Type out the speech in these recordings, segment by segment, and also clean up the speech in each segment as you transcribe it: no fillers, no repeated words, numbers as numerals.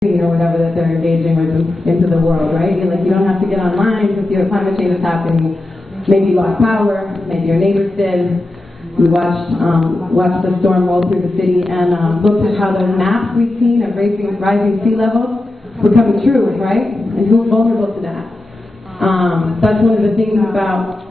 or whatever that they're engaging with into the world, right? Like, you don't have to get online to see what climate change is happening. Maybe you lost power, maybe your neighbors did. We watched the storm roll through the city and looked at how the maps we've seen of rising sea levels were coming true, right? And who's vulnerable to that? That's one of the things about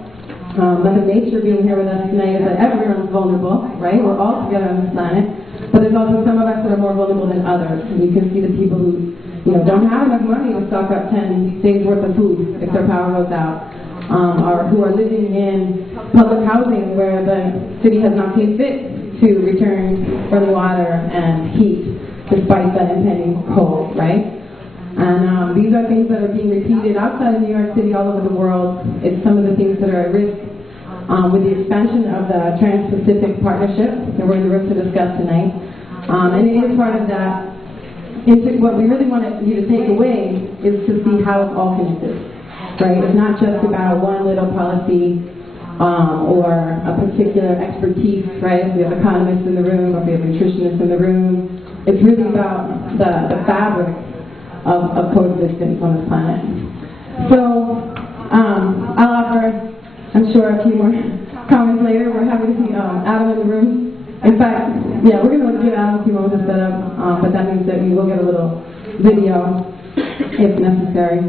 Mother Nature being here with us tonight, is that everyone's vulnerable, right? We're all together on this planet. But there's also some of us that are more vulnerable than others. And you can see the people who, don't have enough money to stock up 10 days worth of food if their power goes out, or who are living in public housing where the city has not seen fit to return running water and heat despite the impending cold, right? And these are things that are being repeated outside of New York City, all over the world. It's some of the things that are at risk with the expansion of the Trans-Pacific Partnership that we're in the room to discuss tonight. And it is part of that. What we really want you to take away is to see how it's all connected, right? It's not just about one little policy or a particular expertise, right? If we have economists in the room, or if we have nutritionists in the room, it's really about the fabric of coexistence on this planet. So I'll offer, I'm sure, a few more comments later. We're happy to see Adam in the room. In fact, yeah, we're going to give Adam a few moments to set up, but that means that we will get a little video, if necessary,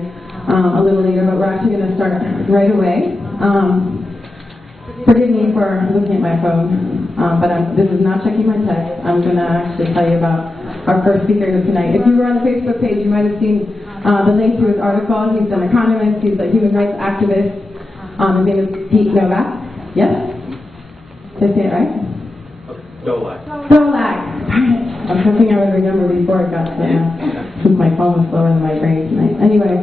a little later, but we're actually going to start right away. Forgive me for looking at my phone, but this is not checking my text. I'm going to actually tell you about our first speaker tonight. If you were on the Facebook page, you might have seen the link to his article. He's an economist. He's a human rights activist. His name is Pete Novak. Yes? Did I say it right? Dolak. I was hoping I would remember before it got to since my phone was slower than my brain tonight. Anyway,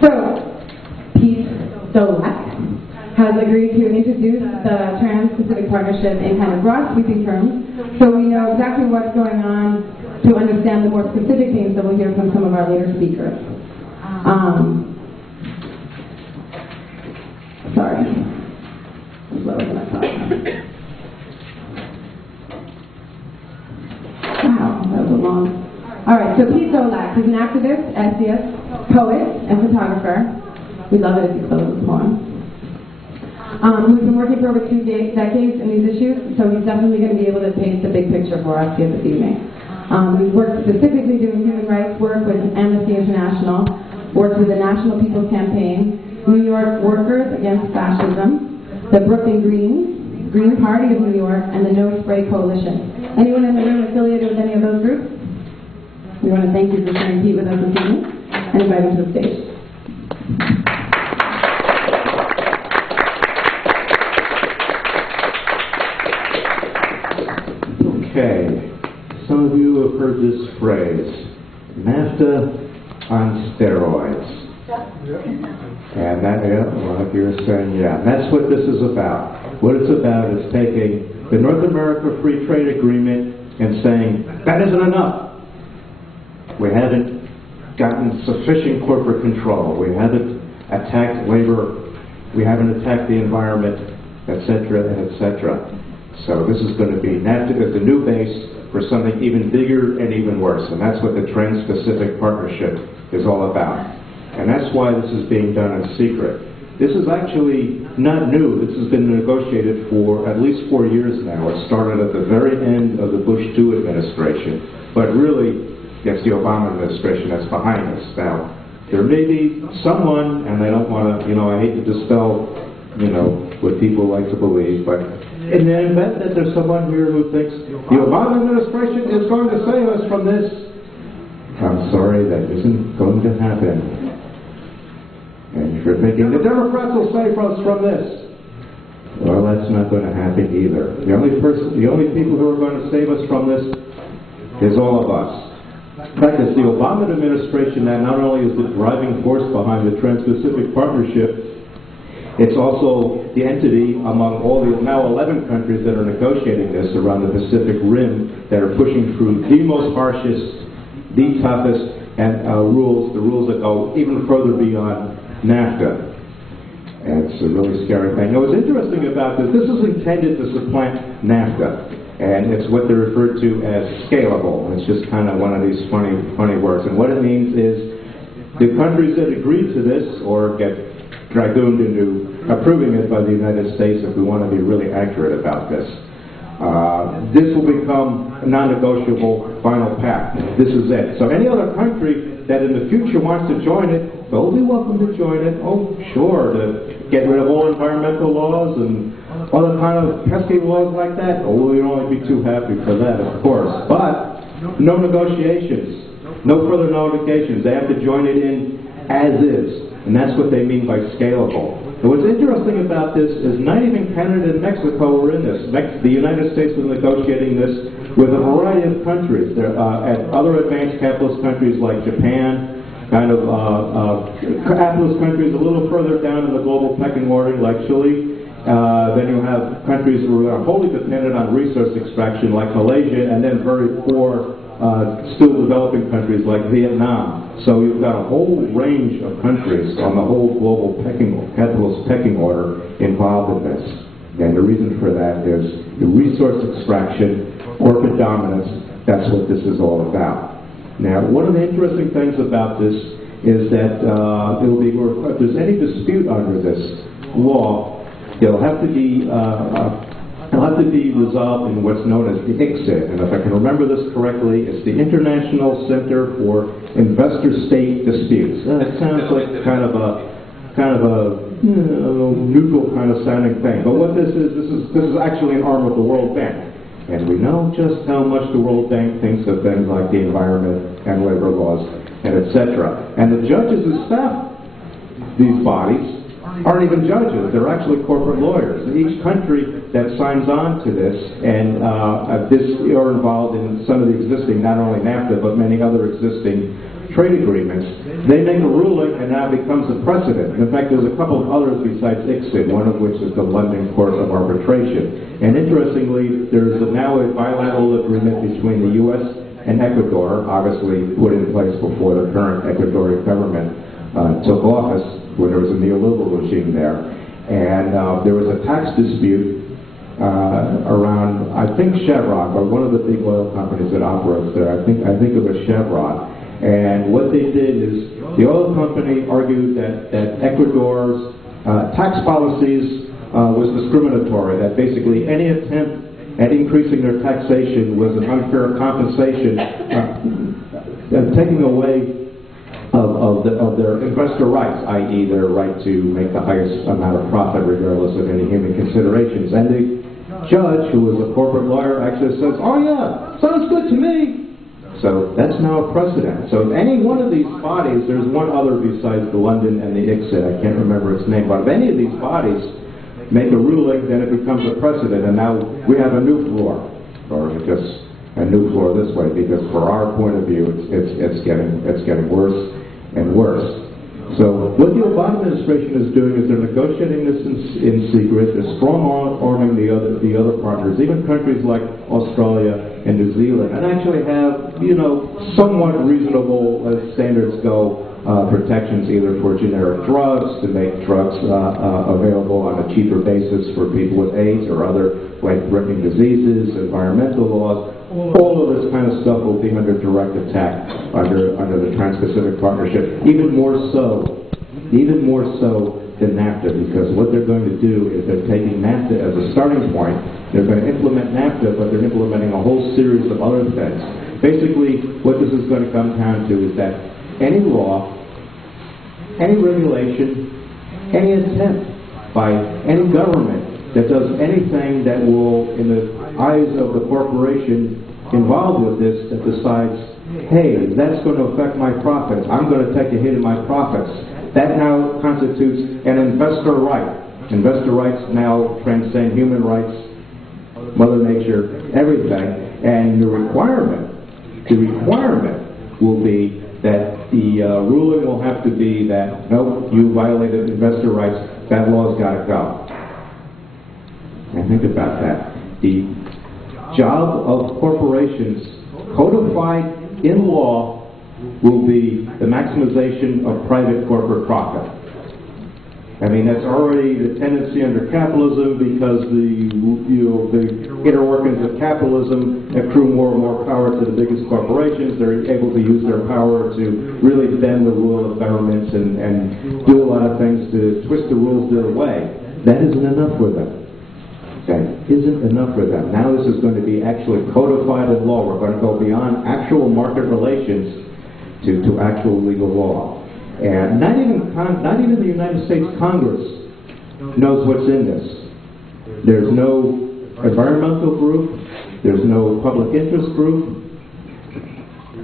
so Pete Dolak has agreed to introduce the Trans-Pacific Partnership in kind of broad sweeping terms, so we know exactly what's going on to understand the more specific things that we'll hear from some of our later speakers. Sorry. Slower than I thought. Wow, that was a long. All right, so Pete Dolak is an activist, essayist, poet, and photographer. We love it if you close with poems. Who's been working for over 2 decades in these issues, so he's definitely going to be able to paint the big picture for us here this evening. He's worked specifically doing human rights work with Amnesty International, worked with the National People's Campaign, New York Workers Against Fascism, the Brooklyn Greens, Green Party of New York, and the No Spray Coalition. Anyone in the room affiliated with any of those groups? We want to thank you for sharing Pete with us this evening and invite him to the stage. Okay, some of you have heard this phrase, NAFTA on steroids. And that, well, if you're saying, yeah, that's what this is about. What it's about is taking the North America Free Trade Agreement and saying, that isn't enough. We haven't gotten sufficient corporate control. We haven't attacked labor. We haven't attacked the environment, etc., and etc. So this is going to be NAFTA as the new base for something even bigger and even worse. And that's what the Trans-Pacific Partnership is all about. And that's why this is being done in secret. This is actually not new. This has been negotiated for at least 4 years now. It started at the very end of the Bush II administration. But really, it's the Obama administration that's behind us. Now, there may be someone, and I don't want to, I hate to dispel, what people like to believe, but in the event that there's someone here who thinks the Obama administration is going to save us from this, I'm sorry, that isn't going to happen. And if you're thinking, the Democrats will save us from this, well, that's not going to happen either. The only people who are going to save us from this is all of us. In fact, it's the Obama administration that not only is the driving force behind the Trans-Pacific Partnership, it's also the entity among all the now 11 countries that are negotiating this around the Pacific Rim that are pushing through the most harshest, the toughest, and the rules that go even further beyond NAFTA. And it's a really scary thing. Now, what's interesting about this is intended to supplant NAFTA. And it's what they refer to as scalable. It's just kind of one of these funny words. And what it means is the countries that agree to this or get dragooned into approving it by the United States, if we want to be really accurate about this, this will become a non-negotiable final pact. This is it. So any other country that in the future wants to join it, they'll be welcome to join it. Oh, sure, to get rid of all environmental laws and other kind of pesky laws like that. Oh, we'd only be too happy for that, of course. But no negotiations, no further notifications. They have to join it in as is. And that's what they mean by scalable. And what's interesting about this is not even Canada and Mexico were in this. The United States was negotiating this with a variety of countries. There, at other advanced capitalist countries like Japan, kind of capitalist countries a little further down in the global pecking order like Chile. Then you have countries who are wholly dependent on resource extraction like Malaysia, and then very poor, still developing countries like Vietnam. So you've got a whole range of countries on the whole global capitalist pecking order involved in this. And the reason for that is the resource extraction, corporate dominance. That's what this is all about. Now, one of the interesting things about this is that if there's any dispute under this law, it'll have to be resolved in what's known as the ICSID. And if I can remember this correctly, it's the International Center for Investor-State Disputes. It sounds like kind of a neutral kind of sounding thing. But what this is actually an arm of the World Bank. And we know just how much the World Bank thinks of things like the environment and labor laws and etc. And the judges who staff these bodies aren't even judges, they're actually corporate lawyers. And each country that signs on to this, and are involved in some of the existing, not only NAFTA, but many other existing trade agreements, they make a ruling and now becomes a precedent. In fact, there's a couple of others besides ICSID, one of which is the London Court of Arbitration. And interestingly, there's now a bilateral agreement between the U.S. and Ecuador, obviously put in place before the current Ecuadorian government took office, when there was a neoliberal regime there. And there was a tax dispute around, I think, Chevron, or one of the big oil companies that operates there. I think it was Chevron. And what they did is the oil company argued that Ecuador's tax policies was discriminatory, that basically any attempt at increasing their taxation was an unfair compensation, taking away of their investor rights, i.e. their right to make the highest amount of profit regardless of any human considerations. And the judge, who was a corporate lawyer, actually says, oh yeah, sounds good to me. So that's now a precedent. So if any one of these bodies, there's one other besides the London and the ICSID, I can't remember its name, but if any of these bodies make a ruling, then it becomes a precedent, and now we have a new floor, or just a new floor this way, because for our point of view, it's getting worse and worse. So what the Obama administration is doing is they're negotiating this in secret. They're strong-arming the other partners, even countries like Australia and New Zealand, and actually have, somewhat reasonable, as standards go, protections either for generic drugs, to make drugs available on a cheaper basis for people with AIDS or other life-threatening diseases, environmental laws. All of this kind of stuff will be under direct attack under the Trans-Pacific Partnership, even more so than NAFTA, because what they're going to do is they're taking NAFTA as a starting point. They're going to implement NAFTA, but they're implementing a whole series of other things. Basically, what this is going to come down to is that any law, any regulation, any attempt by any government that does anything that will, in the eyes of the corporation involved with this, that decides, hey, that's going to affect my profits, I'm going to take a hit in my profits, that now constitutes an investor right. Investor rights now transcend human rights, Mother Nature, everything, and the requirement will be that the ruling will have to be that, nope, you violated investor rights, that law's got to go. And think about that. The job of corporations, codified in law, will be the maximization of private corporate profit. I mean, that's already the tendency under capitalism because the inner workings of capitalism accrue more and more power to the biggest corporations. They're able to use their power to really bend the rule of governments and do a lot of things to twist the rules their way. That isn't enough for them. That isn't enough for them. Now this is going to be actually codified in law. We're going to go beyond actual market relations to actual legal law. And not even the United States Congress knows what's in this. There's no environmental group, there's no public interest group,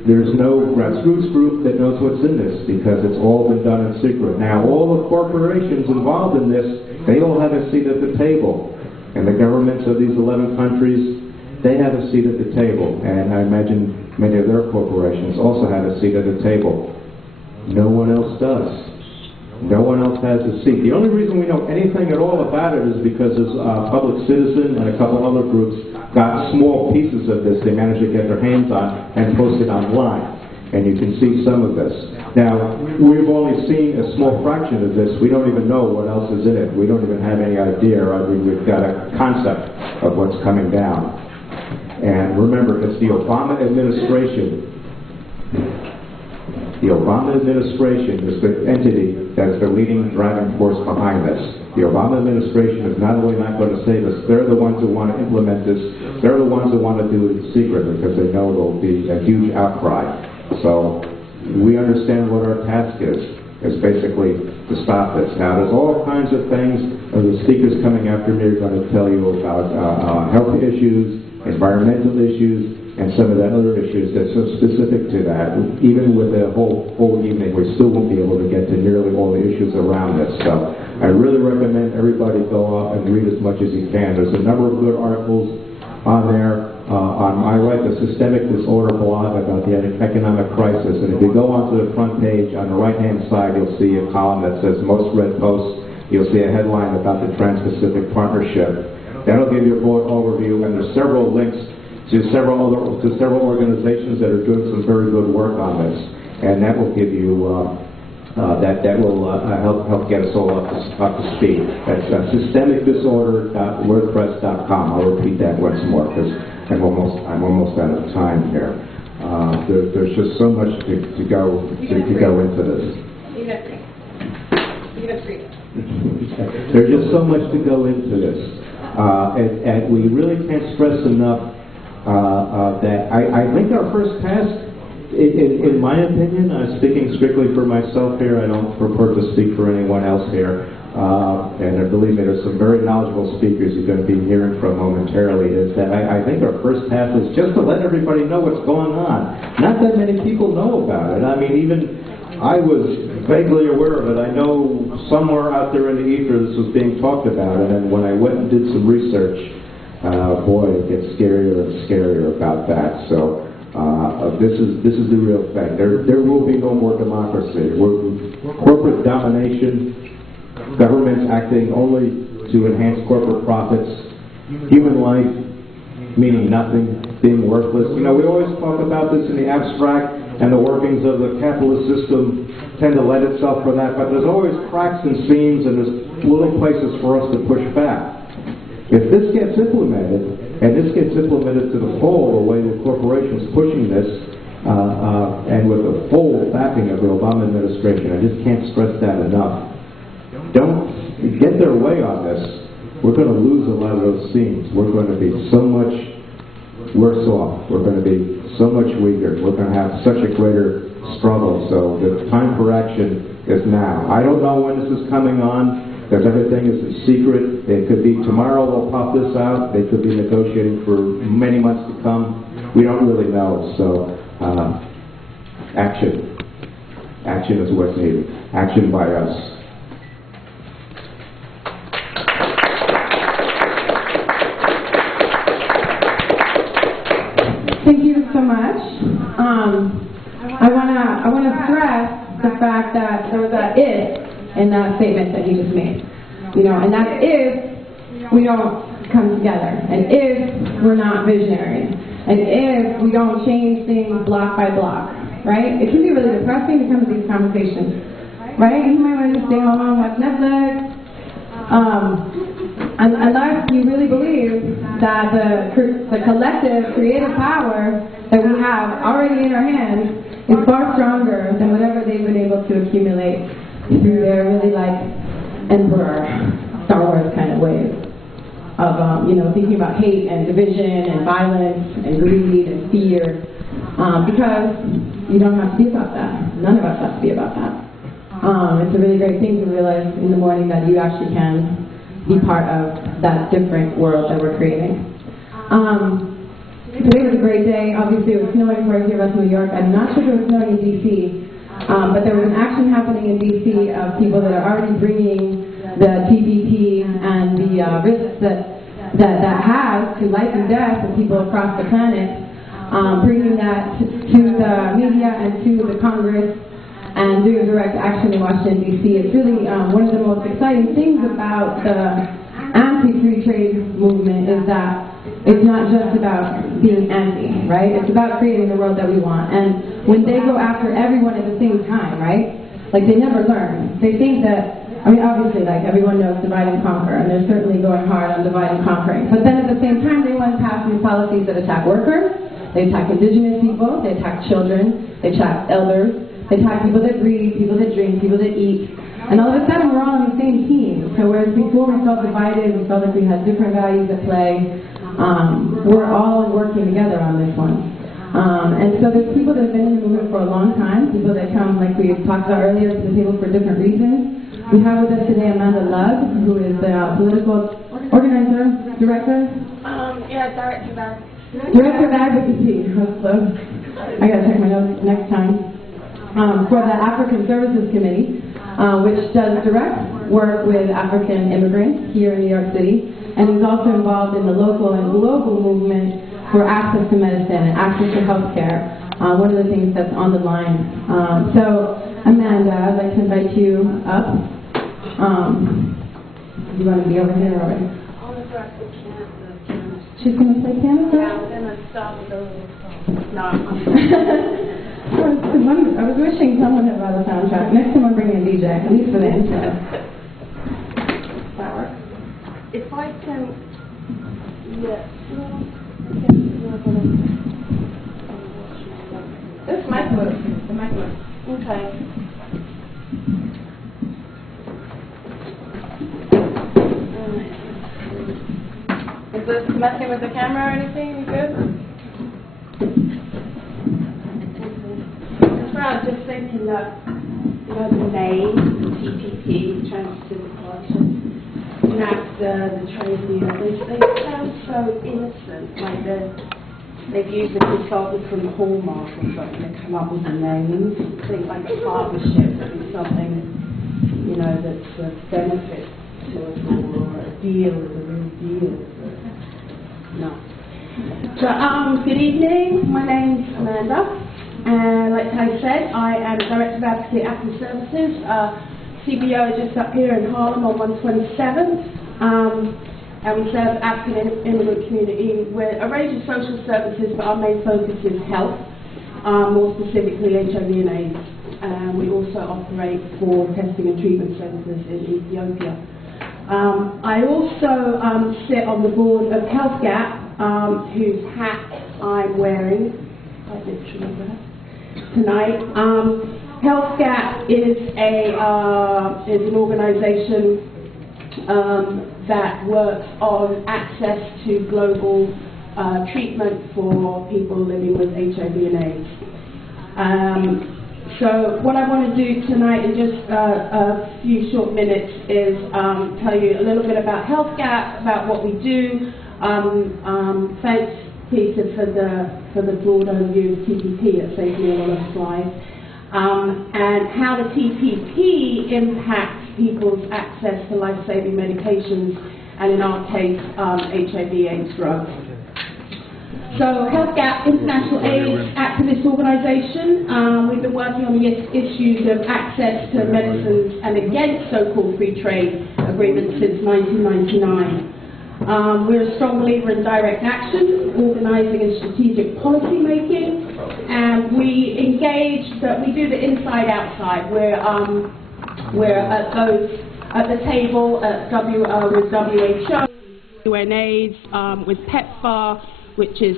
there's no grassroots group that knows what's in this because it's all been done in secret. Now all the corporations involved in this, they all have a seat at the table. And the governments of these 11 countries, they have a seat at the table. And I imagine many of their corporations also have a seat at the table. No one else does. No one else has a seat. The only reason we know anything at all about it is because Public Citizen and a couple other groups got small pieces of this they managed to get their hands on and posted online. And you can see some of this. Now, we've only seen a small fraction of this. We don't even know what else is in it. We don't even have any idea. I mean, we've got a concept of what's coming down. And remember, it's the Obama administration. The Obama administration is the entity that is the leading driving force behind this. The Obama administration is not only not going to save us, they're the ones who want to implement this. They're the ones who want to do it in secret because they know there will be a huge outcry. So we understand what our task is basically to stop this. Now, there's all kinds of things. The speakers coming after me are going to tell you about health issues, environmental issues, and some of the other issues that's so specific to that. Even with the whole evening, we still won't be able to get to nearly all the issues around this. So I really recommend everybody go off and read as much as you can. There's a number of good articles on there. On my right, the Systemic Disorder blog about the economic crisis. And if you go onto the front page, on the right-hand side, you'll see a column that says Most Read Posts. You'll see a headline about the Trans-Pacific Partnership. That'll give you a broad overview, and there's several links to several organizations that are doing some very good work on this, and that will give you that will help get us all up to speed. That's systemicdisorder.wordpress.com. I'll repeat that once more because I'm almost out of time here. There's just so much to go into this. There's just so much to go into this, and we really can't stress enough. That I think our first task, in my opinion, I'm speaking strictly for myself here, I don't purport to speak for anyone else here, and believe me, there's some very knowledgeable speakers you're going to be hearing from momentarily, is that I think our first task is just to let everybody know what's going on. Not that many people know about it. I mean, even I was vaguely aware of it. I know somewhere out there in the ether this was being talked about, and when I went and did some research, boy, it gets scarier and scarier about that. So this is the real thing. There will be no more democracy. Corporate domination, governments acting only to enhance corporate profits, human life meaning nothing, being worthless. You know, we always talk about this in the abstract, and the workings of the capitalist system tend to lend itself for that, but there's always cracks and seams, and there's little places for us to push back. If this gets implemented, and this gets implemented to the full, the way the corporation's pushing this, and with the full backing of the Obama administration, I just can't stress that enough. Don't get their way on this. We're going to lose a lot of those seams. We're going to be so much worse off. We're going to be so much weaker. We're going to have such a greater struggle. So the time for action is now. I don't know when this is coming on. Because everything is a secret. It could be tomorrow they'll pop this out. They could be negotiating for many months to come. We don't really know. So action. Action is what's needed. Action by us. Thank you so much. I wanna stress the fact that there was an if in that statement that you just made. You know, and that's if we don't come together, and if we're not visionary, and if we don't change things block by block, right? It can be really depressing to come to these conversations, right? You might want to stay home and watch Netflix, Unless you really believe that the collective creative power that we have already in our hands is far stronger than whatever they've been able to accumulate through their really like emperor, Star Wars kind of ways of thinking about hate and division and violence and greed and fear, because you don't have to be about that. None of us have to be about that. It's a really great thing to realize in the morning that you actually can be part of that different world that we're creating. Today was a great day. Obviously, it was snowing for here in New York. I'm not sure if it was snowing in D.C., but there was an action happening in D.C. of people that are already bringing the TPP and the risks that has to life and death of people across the planet, bringing that to the media and to the Congress, and doing direct action in Washington, D.C. It's really one of the most exciting things about the anti-free trade movement is that it's not just about being anti, right? It's about creating the world that we want. And when they go after everyone at the same time, right? Like, they never learn. They think that, obviously, like, everyone knows divide and conquer, and they're certainly going hard on divide and conquering. But then at the same time, they want to pass these policies that attack workers, they attack indigenous people, they attack children, they attack elders, they attack people that breathe, people that drink, people that eat. And all of a sudden, we're all on the same team. So whereas before we felt divided, we felt like we had different values at play, we're all working together on this one. And so there's people that have been in the movement for a long time, people that come, like we talked about earlier, to the table for different reasons. We have with us today Amanda Lugg, who is the political organizer, director? Director of advocacy. Director of advocacy. I gotta check my notes next time. For the African Services Committee, which does direct work with African immigrants here in New York City, and is also involved in the local and global movement for access to medicine and access to health care, one of the things that's on the line. So, Amanda, I'd like to invite you up. You want to be over here already? She's going to play piano? Yeah, I'm going to start with a little song. No, I was wishing someone had brought a soundtrack. Next time I'm bringing a DJ, at least for the intro. That works? if I can, This mic works. The mic works. okay. Is this messing with the camera or anything? You good? That's right, I was just thinking that, the name, TPP, Trans-Pacific Partnership, NAFTA, the trade deal, they sound so innocent, like they've used a consultant from Hallmark or something to come up with the names. I think like a partnership would be something, that's a benefit to us all, or a deal is a real deal. No. So, good evening. My name's Amanda, and like I said, I am Director of Advocacy at African Services. CBO is just up here in Harlem on 127th, and we serve African immigrant community with a range of social services, but our main focus is health, more specifically HIV and AIDS. We also operate for testing and treatment centres in Ethiopia. I also sit on the board of Health Gap, whose hat I'm wearing, I literally wear tonight. Health Gap is an organisation that works on access to global treatment for people living with HIV and AIDS. So what I want to do tonight in just a few short minutes is tell you a little bit about Health Gap, about what we do. Thanks, Peter, for the broad overview of TPP. It saved me a lot of slides. And how the TPP impacts people's access to life-saving medications, and in our case, HIV/AIDS drugs. So, Health Gap, International AIDS activist organisation. We've been working on the issues of access to medicines and against so-called free trade agreements since 1999. We're a strong believer in direct action, organising and strategic policy making, and we engage, we do the inside-outside. We're at those at the table at with WHO, UNAIDS, with PEPFAR, which is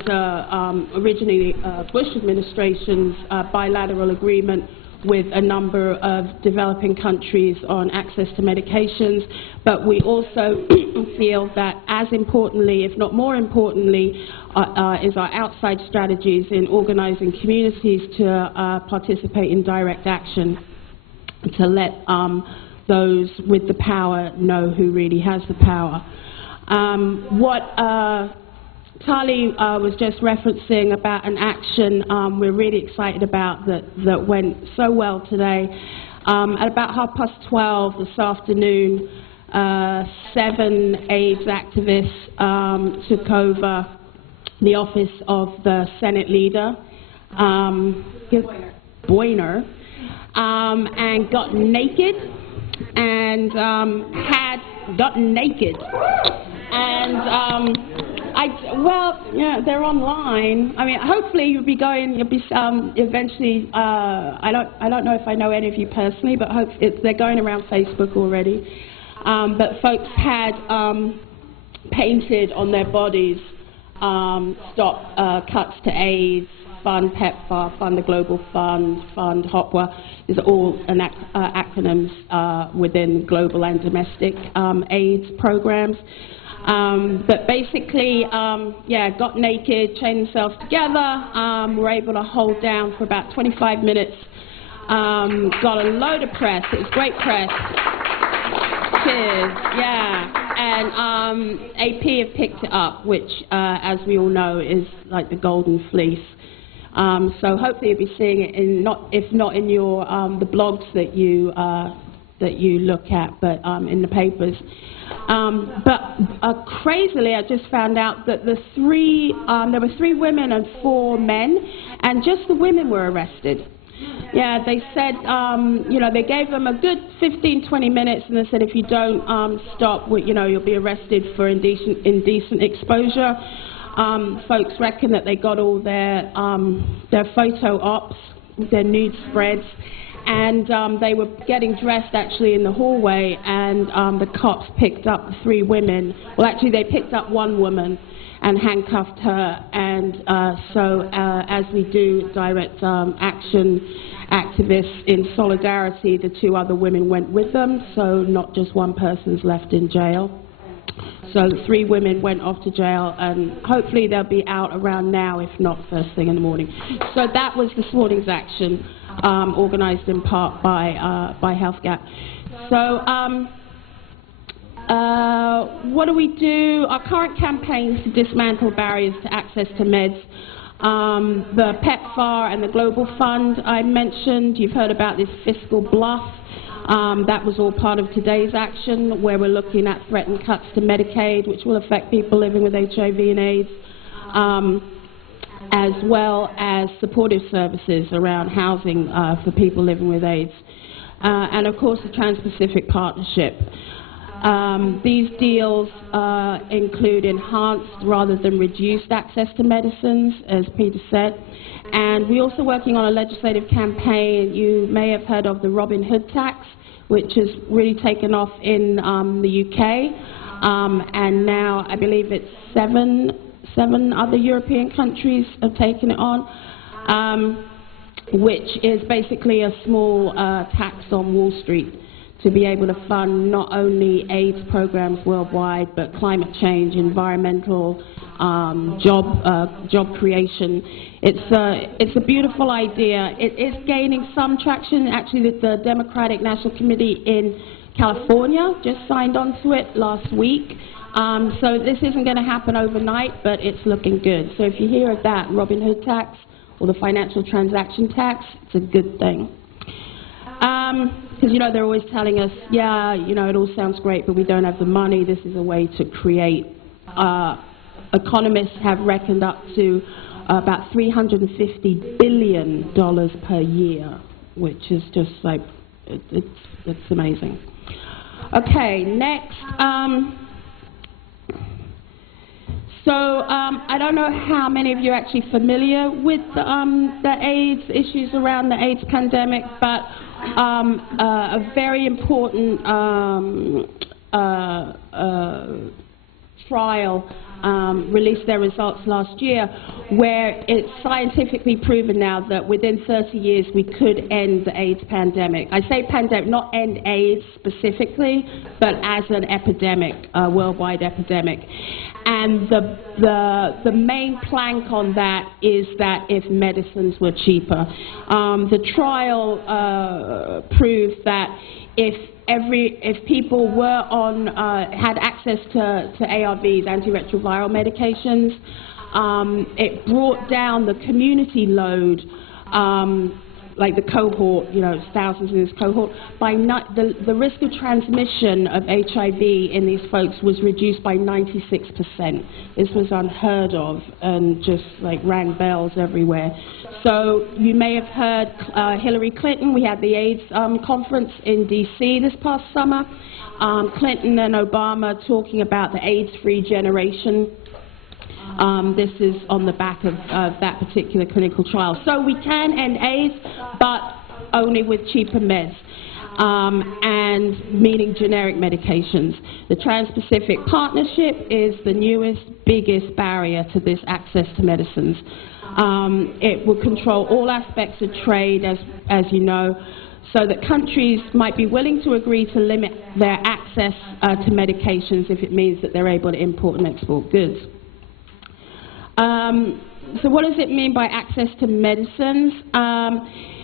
originally Bush administration's bilateral agreement with a number of developing countries on access to medications. But we also feel that as importantly, if not more importantly, is our outside strategies in organizing communities to participate in direct action, to let those with the power know who really has the power. What Tali was just referencing about an action we're really excited about that went so well today. At about 12:30 this afternoon, 7 AIDS activists took over the office of the Senate leader, Boyner, and got naked and well, yeah, they're online. I mean, hopefully you'll be eventually. I don't know if I know any of you personally, but they're going around Facebook already. But folks had painted on their bodies, "Stop Cuts to AIDS," Fund PEPFAR, Fund the Global Fund, Fund HOPWA. These are all acronyms within global and domestic AIDS programs. But basically, yeah, got naked, chained themselves together, were able to hold down for about 25 minutes, got a load of press. It was great press. Cheers, yeah. And AP have picked it up, which, as we all know, is like the golden fleece. So hopefully you'll be seeing it in, if not in your the blogs that you look at, but in the papers. But crazily, I just found out that there were 3 women and 4 men, and just the women were arrested. Yeah, they said, you know, they gave them a good 15-20 minutes, and they said if you don't stop, you know, you'll be arrested for indecent exposure. Folks reckon that they got all their photo ops, their nude spreads, and they were getting dressed actually in the hallway, and the cops picked up the 3 women. Well, actually, they picked up 1 woman and handcuffed her, and so as we do direct action activists in solidarity, the 2 other women went with them, so not just one person's left in jail. So 3 women went off to jail, and hopefully they'll be out around now, if not first thing in the morning. So that was this morning's action, organized in part by HealthGap. So what do we do? Our current campaign is to dismantle barriers to access to meds. The PEPFAR and the Global Fund I mentioned, you've heard about this fiscal bluff. That was all part of today's action, where we're looking at threatened cuts to Medicaid, which will affect people living with HIV and AIDS, as well as supportive services around housing for people living with AIDS. And of course, the Trans-Pacific Partnership. These deals include enhanced rather than reduced access to medicines, as Peter said. And we're also working on a legislative campaign. You may have heard of the Robin Hood tax, which has really taken off in the UK. And now I believe it's 7 other European countries have taken it on, which is basically a small tax on Wall Street to be able to fund not only AIDS programs worldwide, but climate change, environmental, job creation. It's a beautiful idea. It is gaining some traction. Actually, the Democratic National Committee in California just signed on to it last week. So this isn't going to happen overnight, but it's looking good. So if you hear of that Robin Hood tax or the financial transaction tax, it's a good thing. Because, you know, they're always telling us, yeah, you know, it all sounds great, but we don't have the money. This is a way to create. Economists have reckoned up to about $350 billion per year, which is just like, it's amazing. Okay, next. So I don't know how many of you are actually familiar with the AIDS issues around the AIDS pandemic, but a very important trial released their results last year, where it's scientifically proven now that within 30 years we could end the AIDS pandemic. I say pandemic, not end AIDS specifically, but as an epidemic, a worldwide epidemic. And the main plank on that is that if medicines were cheaper. The trial proved that if people were on, had access to ARVs, antiretroviral medications, it brought down the community load, like the cohort, you know, thousands in this cohort, by the risk of transmission of HIV in these folks was reduced by 96%. This was unheard of and just like rang bells everywhere. So you may have heard Hillary Clinton. We had the AIDS conference in DC this past summer. Clinton and Obama talking about the AIDS-free generation. This is on the back of that particular clinical trial. So we can end AIDS, but only with cheaper meds, and meaning generic medications. The Trans-Pacific Partnership is the newest, biggest barrier to this access to medicines. It will control all aspects of trade, as you know, so that countries might be willing to agree to limit their access to medications if it means that they're able to import and export goods. So what does it mean by access to medicines?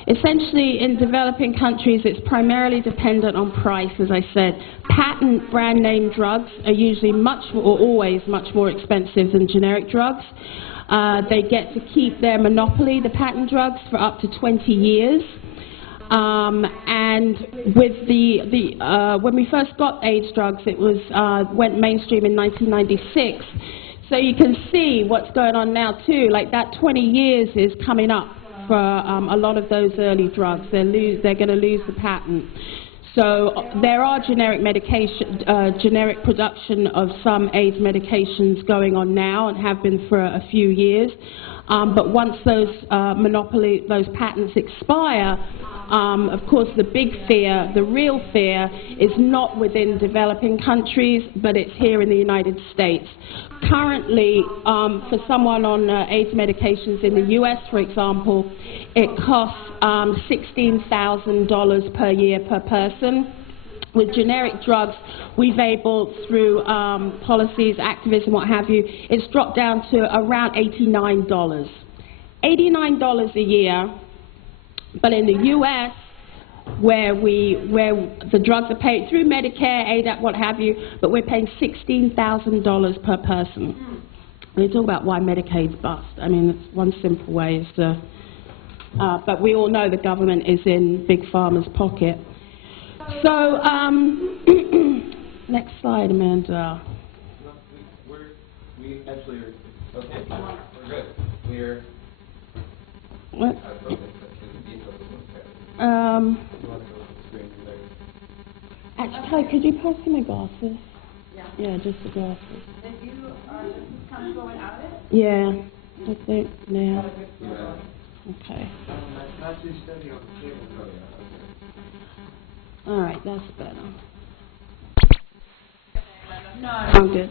Essentially, in developing countries, it's primarily dependent on price, as I said. Patent brand name drugs are usually always much more expensive than generic drugs. They get to keep their monopoly, the patent drugs, for up to 20 years. And with when we first got AIDS drugs, it went mainstream in 1996. So you can see what's going on now too, like that 20 years is coming up for a lot of those early drugs. They're going to lose the patent. So there are generic production of some AIDS medications going on now and have been for a few years. But once those those patents expire, of course the big fear, the real fear, is not within developing countries, but it's here in the United States. Currently, for someone on AIDS medications in the US, for example, it costs $16,000 per year per person. With generic drugs, we've able, through policies, activism, what have you, it's dropped down to around $89. $89 a year, but in the US, where the drugs are paid through Medicare, ADAP, what have you, but we're paying $16,000 per person. And they talk about why Medicaid's bust. I mean, it's one simple way is to, but we all know the government is in Big Pharma's pocket. So, next slide, Amanda. We actually are, okay, we're good. We're, What? Actually, could you pass me my glasses? Yeah, just the glasses. This is kind of going out of it? Yeah, I think now. Okay. All right, that's better. No. I'm good.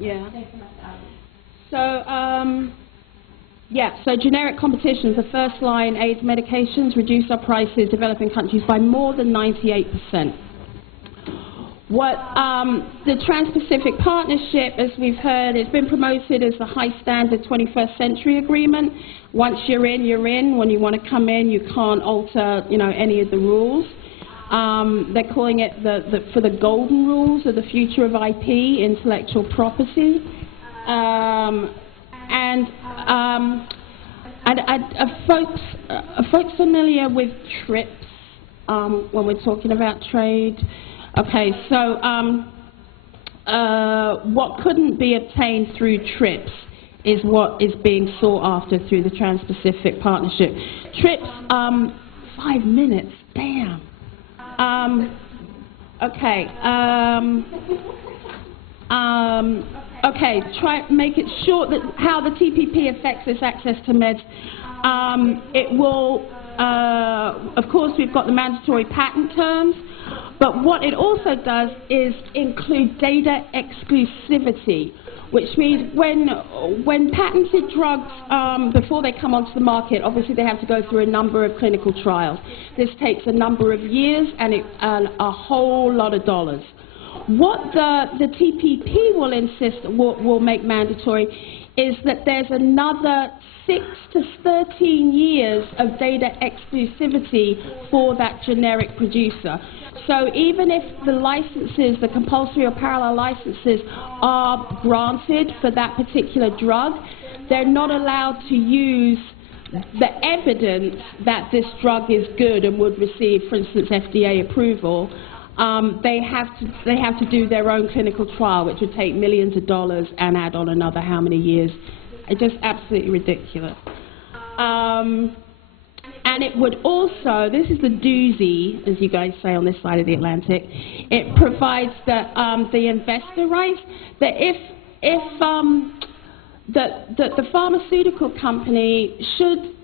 Yeah. So, so generic competition for first-line AIDS medications reduce our prices developing countries by more than 98%. What the Trans-Pacific Partnership, as we've heard, it's been promoted as the high-standard 21st century agreement. Once you're in, you're in. When you want to come in, you can't alter, you know, any of the rules. They're calling it for the golden rules of the future of IP, intellectual property. Are folks familiar with TRIPS when we're talking about trade? Okay, so what couldn't be obtained through TRIPS is what is being sought after through the Trans-Pacific Partnership. TRIPS, 5 minutes, damn. Okay. Okay, make it short that how the TPP affects this access to meds. It will, of course, we've got the mandatory patent terms, but what it also does is include data exclusivity, which means when patented drugs, before they come onto the market, obviously they have to go through a number of clinical trials. This takes a number of years and a whole lot of dollars. What the TPP will insist, will make mandatory, is that there's another 6 to 13 years of data exclusivity for that generic producer. So even if the licenses, the compulsory or parallel licenses, are granted for that particular drug, they're not allowed to use the evidence that this drug is good and would receive, for instance, FDA approval. They have to do their own clinical trial, which would take millions of dollars and add on another how many years. It's just absolutely ridiculous. And it would also, this is the doozy, as you guys say on this side of the Atlantic, it provides that the investor rights, that if the pharmaceutical company should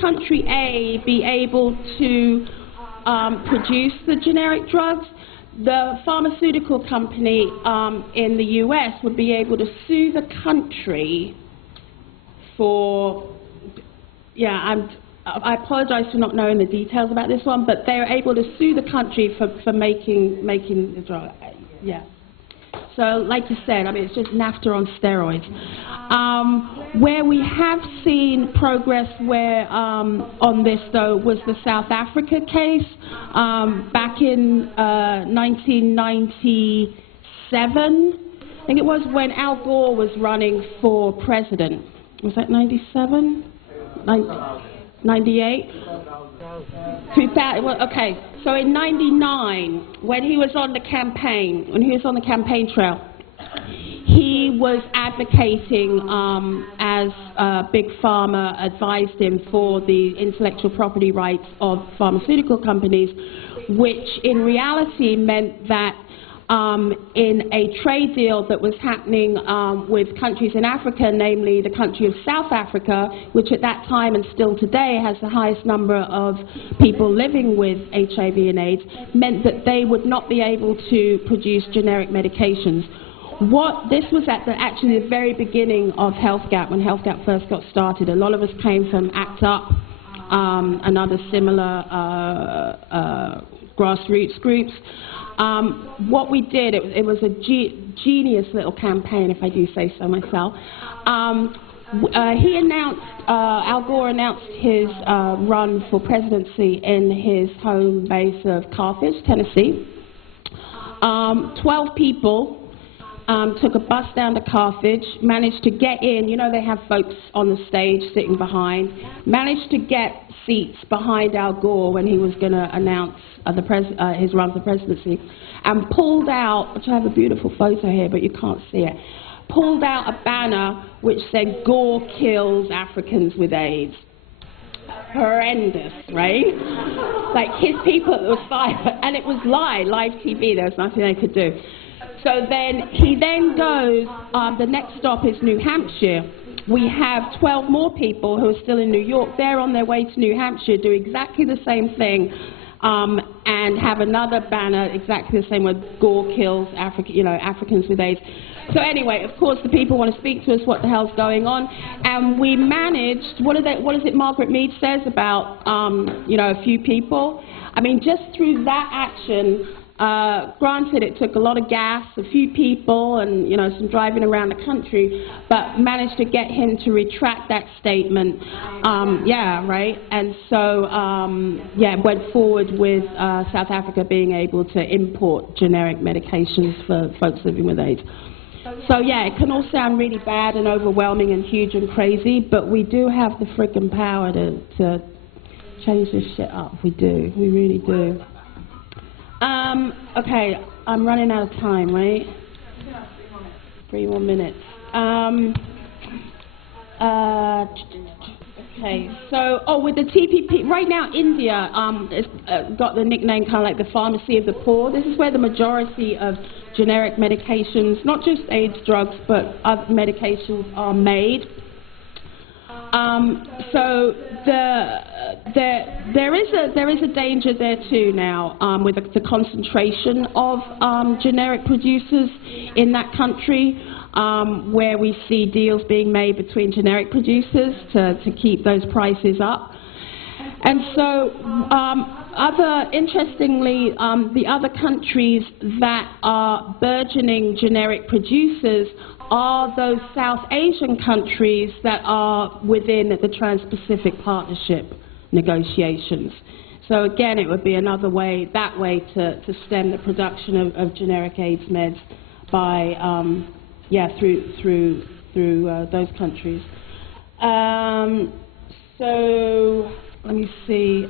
country A be able to produce the generic drugs, the pharmaceutical company in the US would be able to sue the country for, I apologize for not knowing the details about this one, but they're able to sue the country for making the drug. Yeah. So, like you said, I mean, it's just NAFTA on steroids. Where we have seen progress on this, though, was the South Africa case back in 1997. I think it was when Al Gore was running for president. Was that 97? 98? 2000, well, okay, so in 99, when he was on the campaign, trail, he was advocating as Big Pharma advised him for the intellectual property rights of pharmaceutical companies, which in reality meant that in a trade deal that was happening with countries in Africa, namely the country of South Africa, which at that time and still today has the highest number of people living with HIV and AIDS, meant that they would not be able to produce generic medications. This was at actually the very beginning of Health Gap, when Health Gap first got started. A lot of us came from ACT UP and other similar grassroots groups. What we did, it was a genius little campaign, if I do say so myself. He announced, Al Gore announced his run for presidency in his home base of Carthage, Tennessee. 12 people took a bus down to Carthage, managed to get in. You know, they have folks on the stage sitting behind. Managed to get seats behind Al Gore when he was going to announce his run for presidency, and pulled out, which I have a beautiful photo here, but you can't see it, pulled out a banner which said, "Gore kills Africans with AIDS." Horrendous, right? Like, his people were silent, and it was live TV, there was nothing they could do. So then, he then goes, the next stop is New Hampshire. We have 12 more people who are still in New York. They're on their way to New Hampshire, do exactly the same thing, and have another banner exactly the same word, "Gore kills Africans with AIDS." So anyway, of course, the people want to speak to us, what the hell's going on, and we managed, what is it Margaret Mead says about, a few people? I mean, just through that action, granted it took a lot of gas, a few people, and some driving around the country, but managed to get him to retract that statement. And so went forward with South Africa being able to import generic medications for folks living with AIDS. So yeah, it can all sound really bad and overwhelming and huge and crazy, but we do have the friggin' power to change this shit up. We do, we really do. Okay, I'm running out of time, right? 3 more minutes. Okay, so, with the TPP, right now India has got the nickname kind of like the pharmacy of the poor. This is where the majority of generic medications, not just AIDS drugs, but other medications are made. So there is a danger there too now with the concentration of generic producers in that country, where we see deals being made between generic producers to keep those prices up. And so, interestingly, the other countries that are burgeoning generic producers are those South Asian countries that are within the Trans-Pacific Partnership negotiations. So again, it would be another way, to stem the production of generic AIDS meds by, through those countries. So let me see.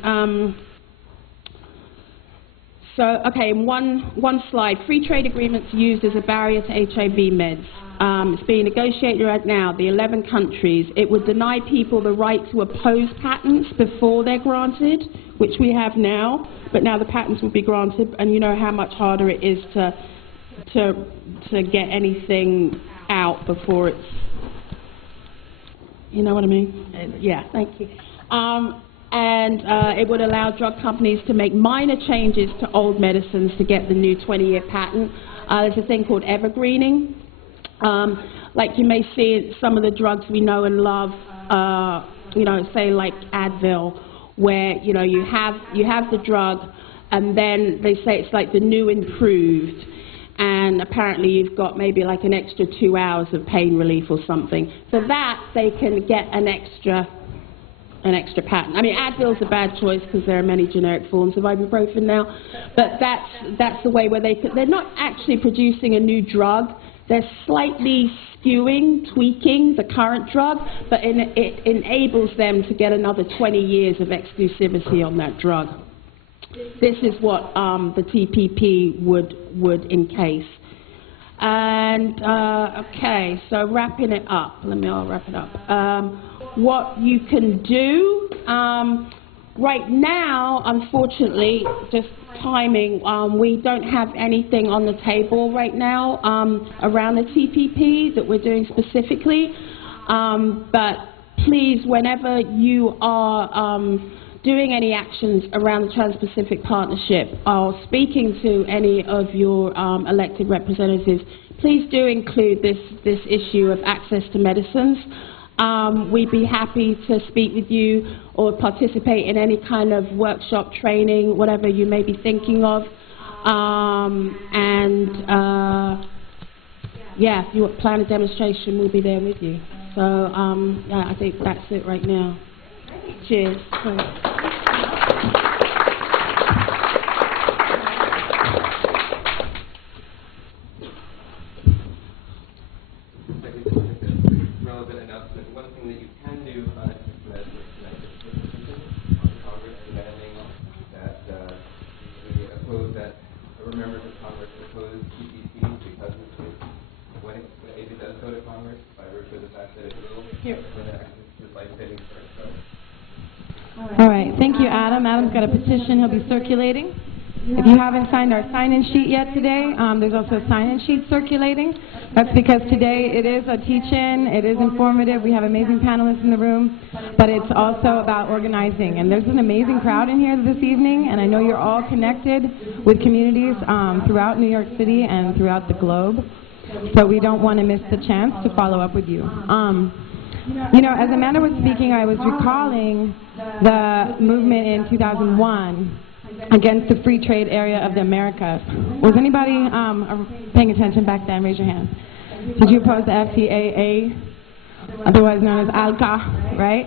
Okay, one slide. Free trade agreements used as a barrier to HIV meds. It's being negotiated right now, the 11 countries. It would deny people the right to oppose patents before they're granted, which we have now, but now the patents will be granted, and you know how much harder it is to get anything out before it's, you know what I mean? Yeah, thank you. And it would allow drug companies to make minor changes to old medicines to get the new 20-year patent. There's a thing called evergreening. Like you may see some of the drugs we know and love, say like Advil, where you have the drug, and then they say it's like the new improved, and apparently you've got maybe like an extra 2 hours of pain relief or something. So that they can get an extra patent. I mean, Advil's a bad choice because there are many generic forms of ibuprofen now, but that's the way where they're not actually producing a new drug. They're slightly tweaking the current drug, but it enables them to get another 20 years of exclusivity on that drug. This is what the TPP would encase. And, okay, so wrapping it up. I'll wrap it up. What you can do, right now, unfortunately, just timing, we don't have anything on the table right now around the TPP that we're doing specifically. But please, whenever you are doing any actions around the Trans-Pacific Partnership or speaking to any of your elected representatives, please do include this issue of access to medicines. We'd be happy to speak with you or participate in any kind of workshop, training, whatever you may be thinking of. Yeah, if you plan a demonstration, we'll be there with you. So, yeah, I think that's it right now. Cheers. Relevant announcement. One thing that you can do is tonight on Congress demanding that we oppose that, or members of Congress oppose TPP because when it does go to Congress, by virtue of the fact that it will, when it actually is life-saving for itself. All right, thank you, Adam. Adam's got a petition he'll be circulating. If you haven't signed our sign-in sheet yet today, there's also a sign-in sheet circulating. That's because today it is a teach-in, it is informative, we have amazing panelists in the room, but it's also about organizing. And there's an amazing crowd in here this evening, and I know you're all connected with communities throughout New York City and throughout the globe. So we don't want to miss the chance to follow up with you. As Amanda was speaking, I was recalling the movement in 2001 against the free trade area of the Americas. Was anybody paying attention back then? Raise your hand. Did you oppose the FTAA, otherwise known as ALCA, right?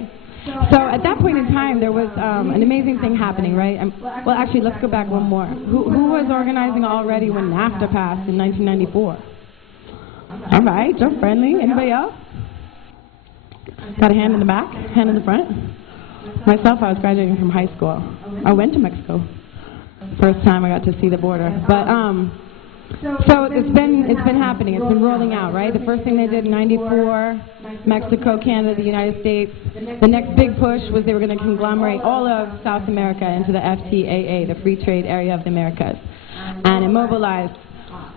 So at that point in time, there was an amazing thing happening, right? Well, actually, let's go back one more. Who was organizing already when NAFTA passed in 1994? All right, Joe Friendly. Anybody else? Got a hand in the back, hand in the front? Myself, I was graduating from high school. I went to Mexico. First time I got to see the border. But so it's been happening. It's been rolling out, right? The first thing they did in '94, Mexico, Canada, the United States. The next big push was they were going to conglomerate all of South America into the FTAA, the Free Trade Area of the Americas, and it mobilized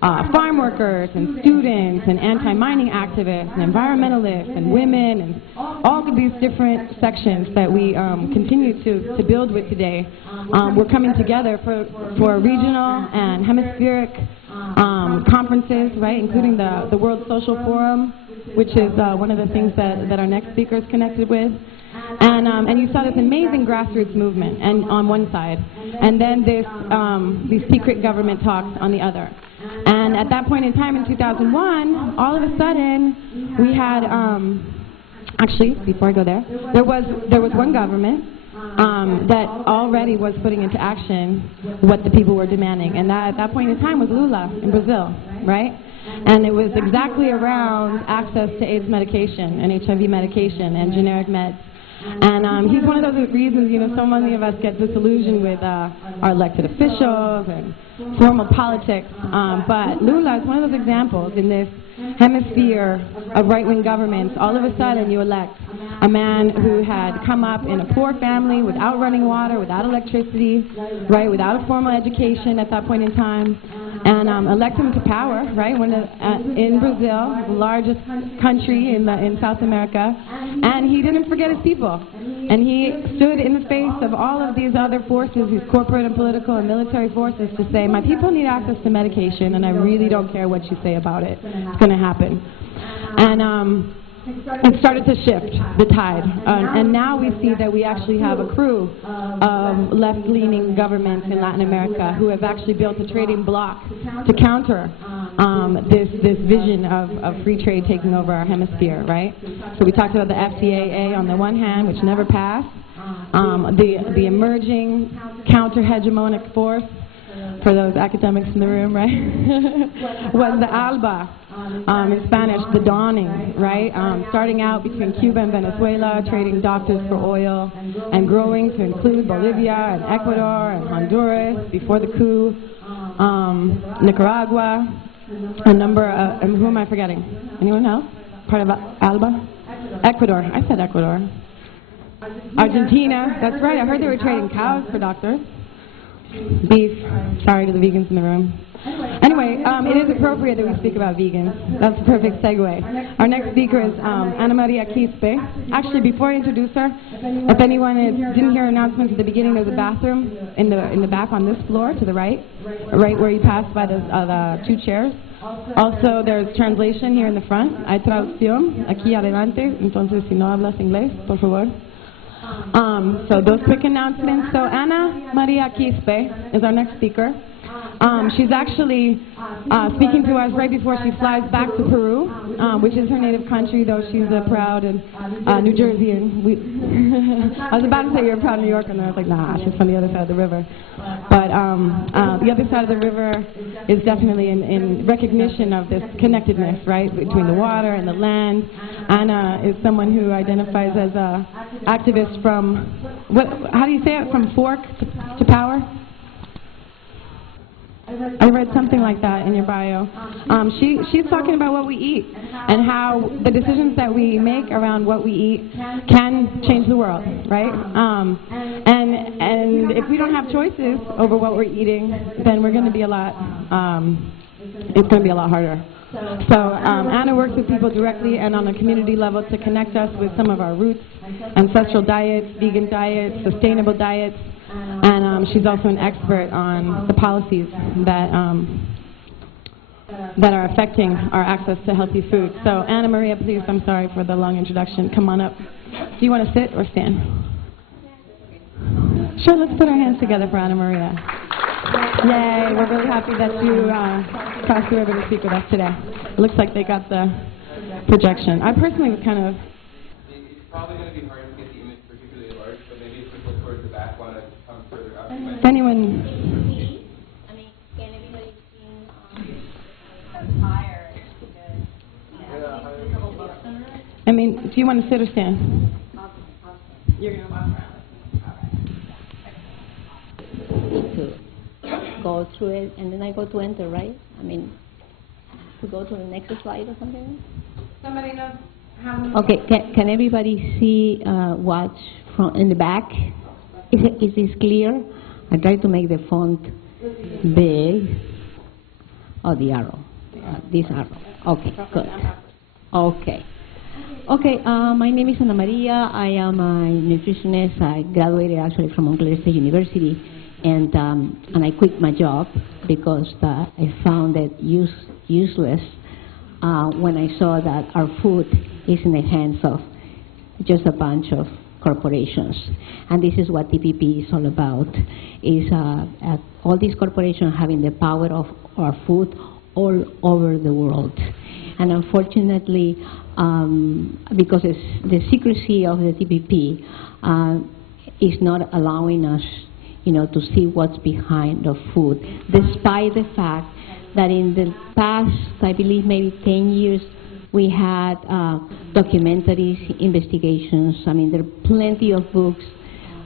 farm workers and students and anti-mining activists and environmentalists and women and all of these different sections that we continue to build with today. We're coming together for regional and hemispheric conferences, right, including the World Social Forum, which is one of the things that our next speaker is connected with. And you saw this amazing grassroots movement and on one side, and then these secret government talks on the other. And at that point in time in 2001, all of a sudden, we had, actually, before I go there was one government that already was putting into action what the people were demanding. And that, at that point in time, was Lula in Brazil, right? And it was exactly around access to AIDS medication and HIV medication and generic meds. And he's one of those reasons, you know, so many of us get disillusioned with our elected officials and formal politics. But Lula is one of those examples in this hemisphere of right-wing governments. All of a sudden, you elect a man who had come up in a poor family without running water, without electricity, right, without a formal education at that point in time, and elect him to power, right, in Brazil, the largest country in South America, and he didn't forget his people. And he stood in the face of all of these other forces, these corporate and political and military forces, to say, my people need access to medication, and I really don't care what you say about it. It's going to happen. And it started to shift the tide. And now we see that we actually have a crew of left-leaning governments in Latin America who have actually built a trading bloc to counter this vision of free trade taking over our hemisphere, right? So we talked about the FTAA on the one hand, which never passed. The emerging counter-hegemonic force, for those academics in the room, right, was the ALBA, in Spanish, the dawning, right, starting out between Cuba and Venezuela, trading doctors for oil, and growing to include Bolivia and Ecuador and Honduras before the coup, Nicaragua, a number of, and who am I forgetting? Anyone else? Part of ALBA? Ecuador. I said Ecuador. Argentina. That's right. I heard they were trading cows for doctors. Beef. Sorry to the vegans in the room. Anyway, it is appropriate that we speak about vegans. That's a perfect segue. Our next speaker is Ana Maria Quispe. Actually, before I introduce her, if anyone didn't hear announcements at the beginning, there's a bathroom in the back on this floor to the right where you pass by the two chairs. Also, there's translation here in the front. Hay traducción aquí adelante. Entonces, si no hablas inglés, por favor. So those quick announcements. So Ana Maria Quispe is our next speaker. She's actually speaking to us right before she flies back to Peru, which is her native country, though she's a proud New Jerseyan. I was about to say you're a proud New Yorker, and I was like, nah, she's from the other side of the river. But the other side of the river is definitely in recognition of this connectedness, right, between the water and the land. Ana is someone who identifies as an activist from, how do you say it, from fork to power? I read something like that in your bio. She's talking about what we eat and how the decisions that we make around what we eat can change the world, right? And if we don't have choices over what we're eating, then we're going to be it's going to be a lot harder. So Ana works with people directly and on a community level to connect us with some of our roots, ancestral diets, vegan diets, sustainable diets, and she's also an expert on the policies that are affecting our access to healthy food. So Ana Maria, please, I'm sorry for the long introduction. Come on up. Do you want to sit or stand? Sure, let's put our hands together for Ana Maria. Yay, we're really happy that you crossed the river to speak with us today. It looks like they got the projection. I personally was kind of... It's probably going to be hard to get the image particularly large, but maybe if we look towards the back, want to come further up. If anyone... I mean, can everybody see higher? I mean, do you want to sit or stand? You're going to walk around. To go through it, and then I go to enter, right? I mean, to go to the next slide or something? Somebody knows how many... Okay, can everybody see what's from in the back? Is this clear? I try to make the font big. Oh, the arrow. This arrow. Okay, good. Okay. Okay, my name is Ana Maria. I am a nutritionist. I graduated actually from Montclair State University, and I quit my job because I found it useless when I saw that our food is in the hands of just a bunch of corporations. And this is what TPP is all about, is all these corporations having the power of our food all over the world. And unfortunately, because the secrecy of the TPP is not allowing us, to see what's behind the food, despite the fact that in the past, I believe maybe 10 years, we had documentaries, investigations. I mean, there are plenty of books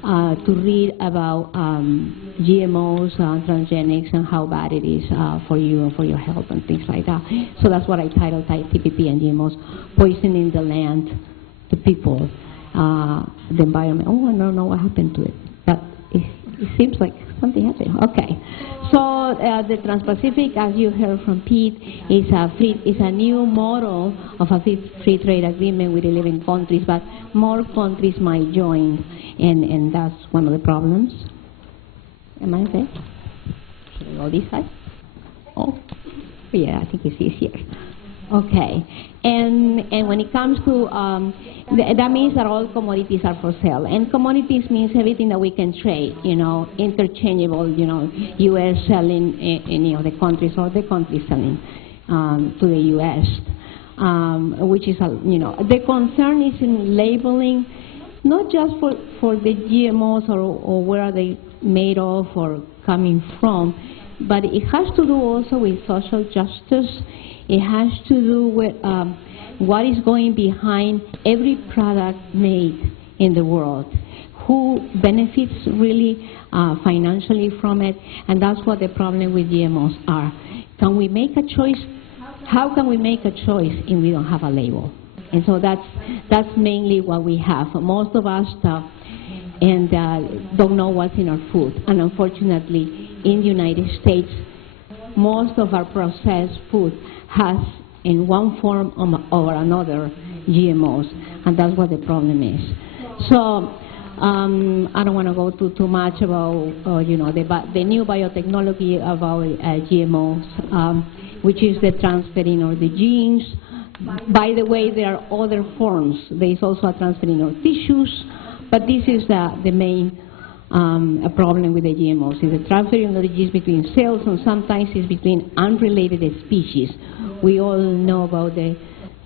to read about GMOs, transgenics, and how bad it is for you and for your health and things like that. So that's what I titled TPP and GMOs, poisoning the land, the people, the environment. Oh, I don't know what happened to it, but it seems like something happened. Okay. So the Trans-Pacific, as you heard from Pete, is a new model of a free trade agreement with 11 countries, but more countries might join, and that's one of the problems. Am I okay? Should we go this side? Oh, yeah, I think we see it here. Okay, and when it comes to, that means that all commodities are for sale. And commodities means everything that we can trade, interchangeable, U.S. selling any of the countries or the countries selling to the U.S., which is, the concern is in labeling, not just for the GMOs or where are they made of or coming from, but it has to do also with social justice. It has to do with what is going behind every product made in the world, who benefits really financially from it, and that's what the problem with GMOs are. Can we make a choice? How can we make a choice if we don't have a label? And so that's mainly what we have. Most of us don't know what's in our food, and unfortunately, in the United States, most of our processed food has, in one form or another, GMOs, and that's what the problem is. So I don't want to go too much about the new biotechnology about GMOs, which is the transferring of the genes. By the way, there are other forms. There is also a transferring of tissues, but this is the main a problem with the GMOs, is the transferring of the genes between cells, and sometimes it's between unrelated species. We all know about the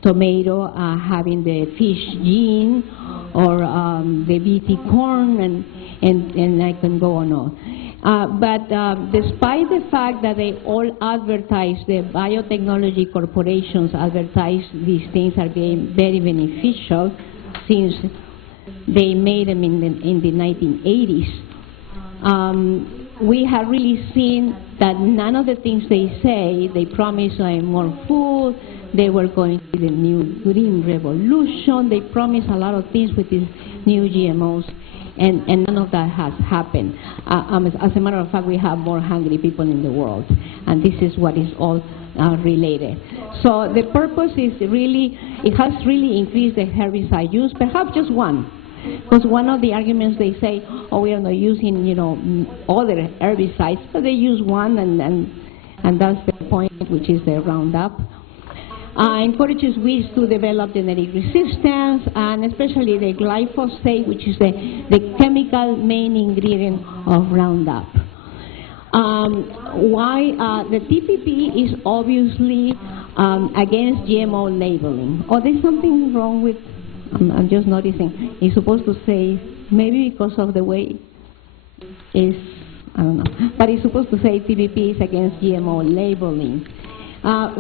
tomato having the fish gene, or the BT corn, and I can go on. But despite the fact that they all advertise, the biotechnology corporations advertise these things are being very beneficial since they made them in the 1980s. We have really seen that none of the things they say, they promise more food, they were going to the new green revolution, they promise a lot of things with these new GMOs, and none of that has happened. As a matter of fact, we have more hungry people in the world, and this is what is all related. So the purpose is really, it has really increased the herbicide use, perhaps just one. Because one of the arguments they say, oh, we are not using, other herbicides, but they use one, and that's the point, which is the Roundup. Encourages weeds to develop genetic resistance, and especially the glyphosate, which is the chemical main ingredient of Roundup. Why the TPP is obviously against GMO labeling. Oh, there's something wrong with, I'm just noticing, it's supposed to say, maybe because of the way it's, I don't know, but it's supposed to say TPP is against GMO labeling.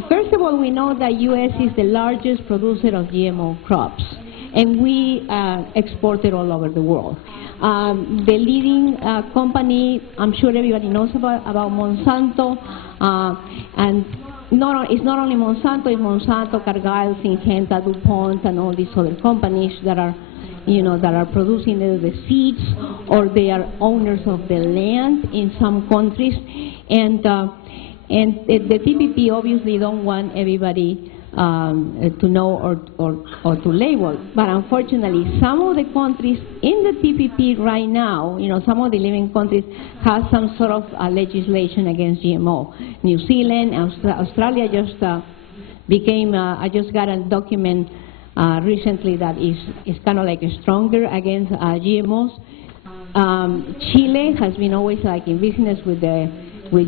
First of all, we know that U.S. is the largest producer of GMO crops, and we export it all over the world. The leading company, I'm sure everybody knows about Monsanto, and it's not only Monsanto, it's Monsanto, Cargill, Syngenta, DuPont, and all these other companies that are, that are producing the seeds, or they are owners of the land in some countries, and And the TPP obviously don't want everybody to know or to label. But unfortunately, some of the countries in the TPP right now, some of the living countries have some sort of legislation against GMO. New Zealand, Australia just became, I just got a document recently that is kind of like stronger against GMOs. Chile has been always like in business with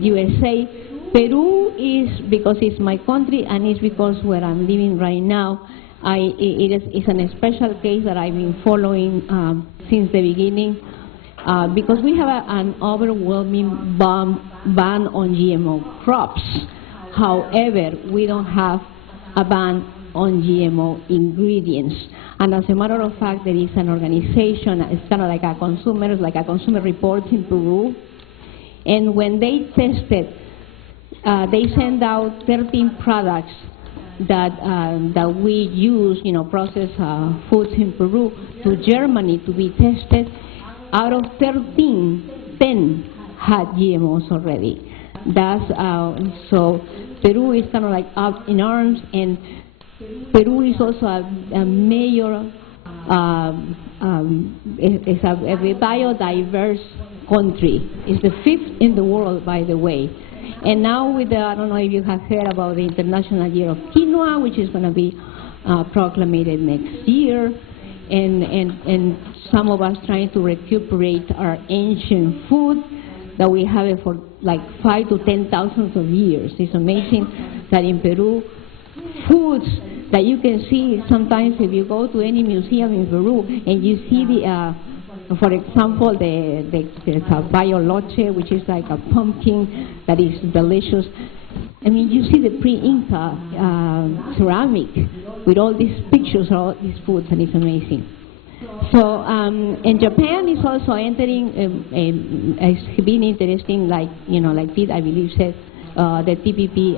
USA. Peru is, because it's my country and it's because where I'm living right now, it's a special case that I've been following since the beginning because we have an overwhelming ban on GMO crops. However, we don't have a ban on GMO ingredients. And as a matter of fact, there is an organization, it's kind of like a consumer reports in Peru, and when they tested, they send out 13 products that we use, processed foods in Peru, to Germany to be tested. Out of 13, 10 had GMOs already. That's so Peru is kind of like up in arms, and Peru is also a major, it's a biodiverse country. It's the 5th in the world, by the way. And now with the, I don't know if you have heard about the International Year of Quinoa, which is going to be proclaimed next year, and some of us trying to recuperate our ancient food that we have it for like 5,000 to 10,000 of years. It's amazing that in Peru, foods that you can see sometimes if you go to any museum in Peru and you see the for example, there's a bioloche, which is like a pumpkin that is delicious. I mean, you see the pre-Inca ceramic with all these pictures of all these foods, and it's amazing. So, and Japan is also entering, it's been interesting, like, like Pete, I believe, said, the TPP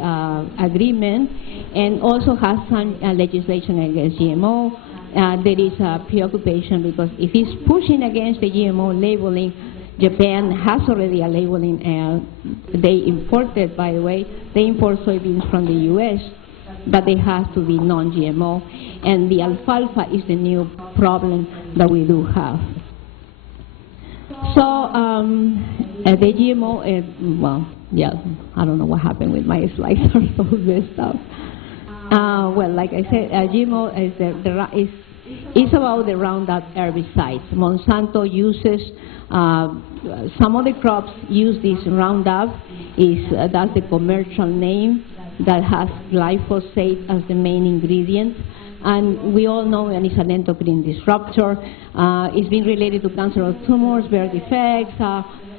agreement, and also has some legislation against GMO. There is a preoccupation because if it's pushing against the GMO labeling, Japan has already a labeling. They imported, by the way, they import soybeans from the U.S., but they have to be non-GMO. And the alfalfa is the new problem that we do have. So the GMO, well, yeah, I don't know what happened with my slides, are so messed up. Well, like I said, GMO is about the Roundup herbicides. Monsanto uses, some of the crops use this Roundup, that's the commercial name, that has glyphosate as the main ingredient. And we all know that it's an endocrine disruptor. It's been related to cancer of tumors, birth defects,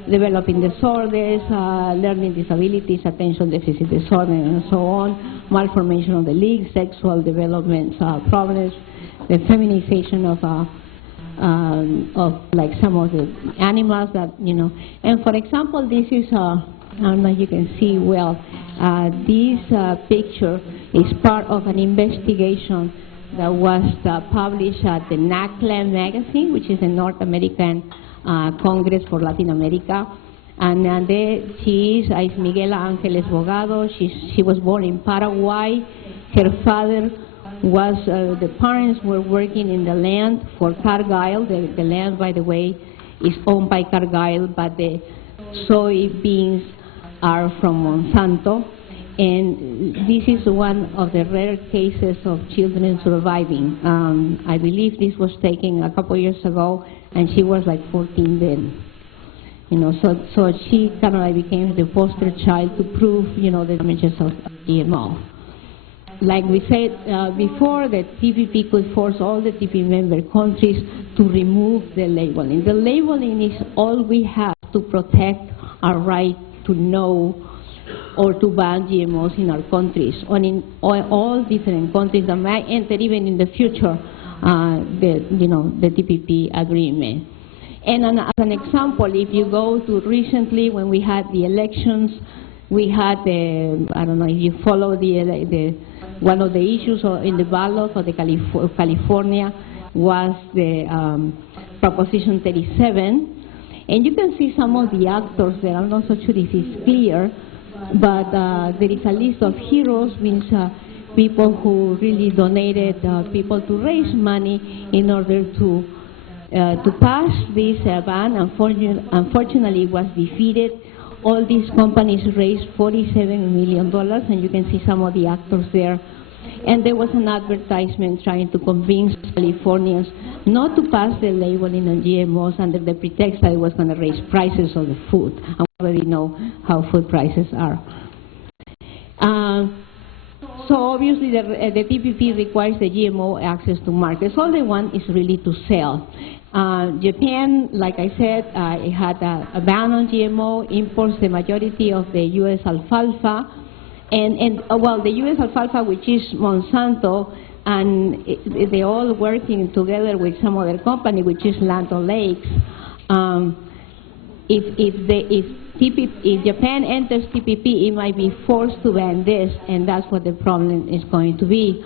developing disorders, learning disabilities, attention deficit disorder, and so on, malformation of the legs, sexual development problems, the feminization of like some of the animals that, And for example, this is, I don't know if you can see well, this picture is part of an investigation that was published at the NACLA magazine, which is the North American Congress for Latin America. And there she is Miguela Ángeles Bogado. She was born in Paraguay. Her father was, the parents were working in the land for Cargill. The land, by the way, is owned by Cargill, but the soybeans are from Monsanto. And this is one of the rare cases of children surviving. I believe this was taken a couple years ago, and she was like 14 then. So she kind of like became the poster child to prove, the damages of GMO. Like we said before, the TPP could force all the TPP member countries to remove the labeling. The labeling is all we have to protect our right to know or to ban GMOs in our countries, or in all different countries that might enter even in the future the TPP agreement. And as an example, if you go to recently when we had the elections, we had I don't know if you follow one of the issues in the ballot of the California was the Proposition 37, and you can see some of the actors there. I'm not so sure if it's clear. but there is a list of heroes, means people who really donated people to raise money in order to pass this ban. Unfortunately, it was defeated. All these companies raised $47 million, and you can see some of the actors there. And there was an advertisement trying to convince Californians not to pass the labeling on GMOs under the pretext that it was going to raise prices of the food. And we already know how food prices are. So obviously the TPP requires the GMO access to markets. All they want is really to sell. Japan, like I said, it had a ban on GMO, imports the majority of the U.S. alfalfa, and well, the U.S. alfalfa, which is Monsanto, and they're all working together with some other company, which is Land O'Lakes. If Japan enters TPP, it might be forced to ban this, and that's what the problem is going to be.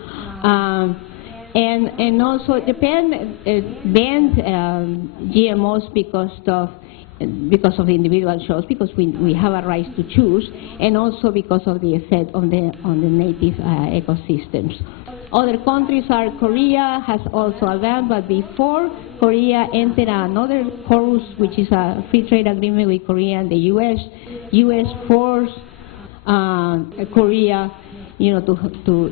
And also Japan banned GMOs because of the individual choice, because we have a right to choose, and also because of the effect on the native ecosystems. Other countries are Korea has also a ban, but before Korea entered another chorus, which is a free trade agreement with Korea and the U.S. forced Korea, you know, to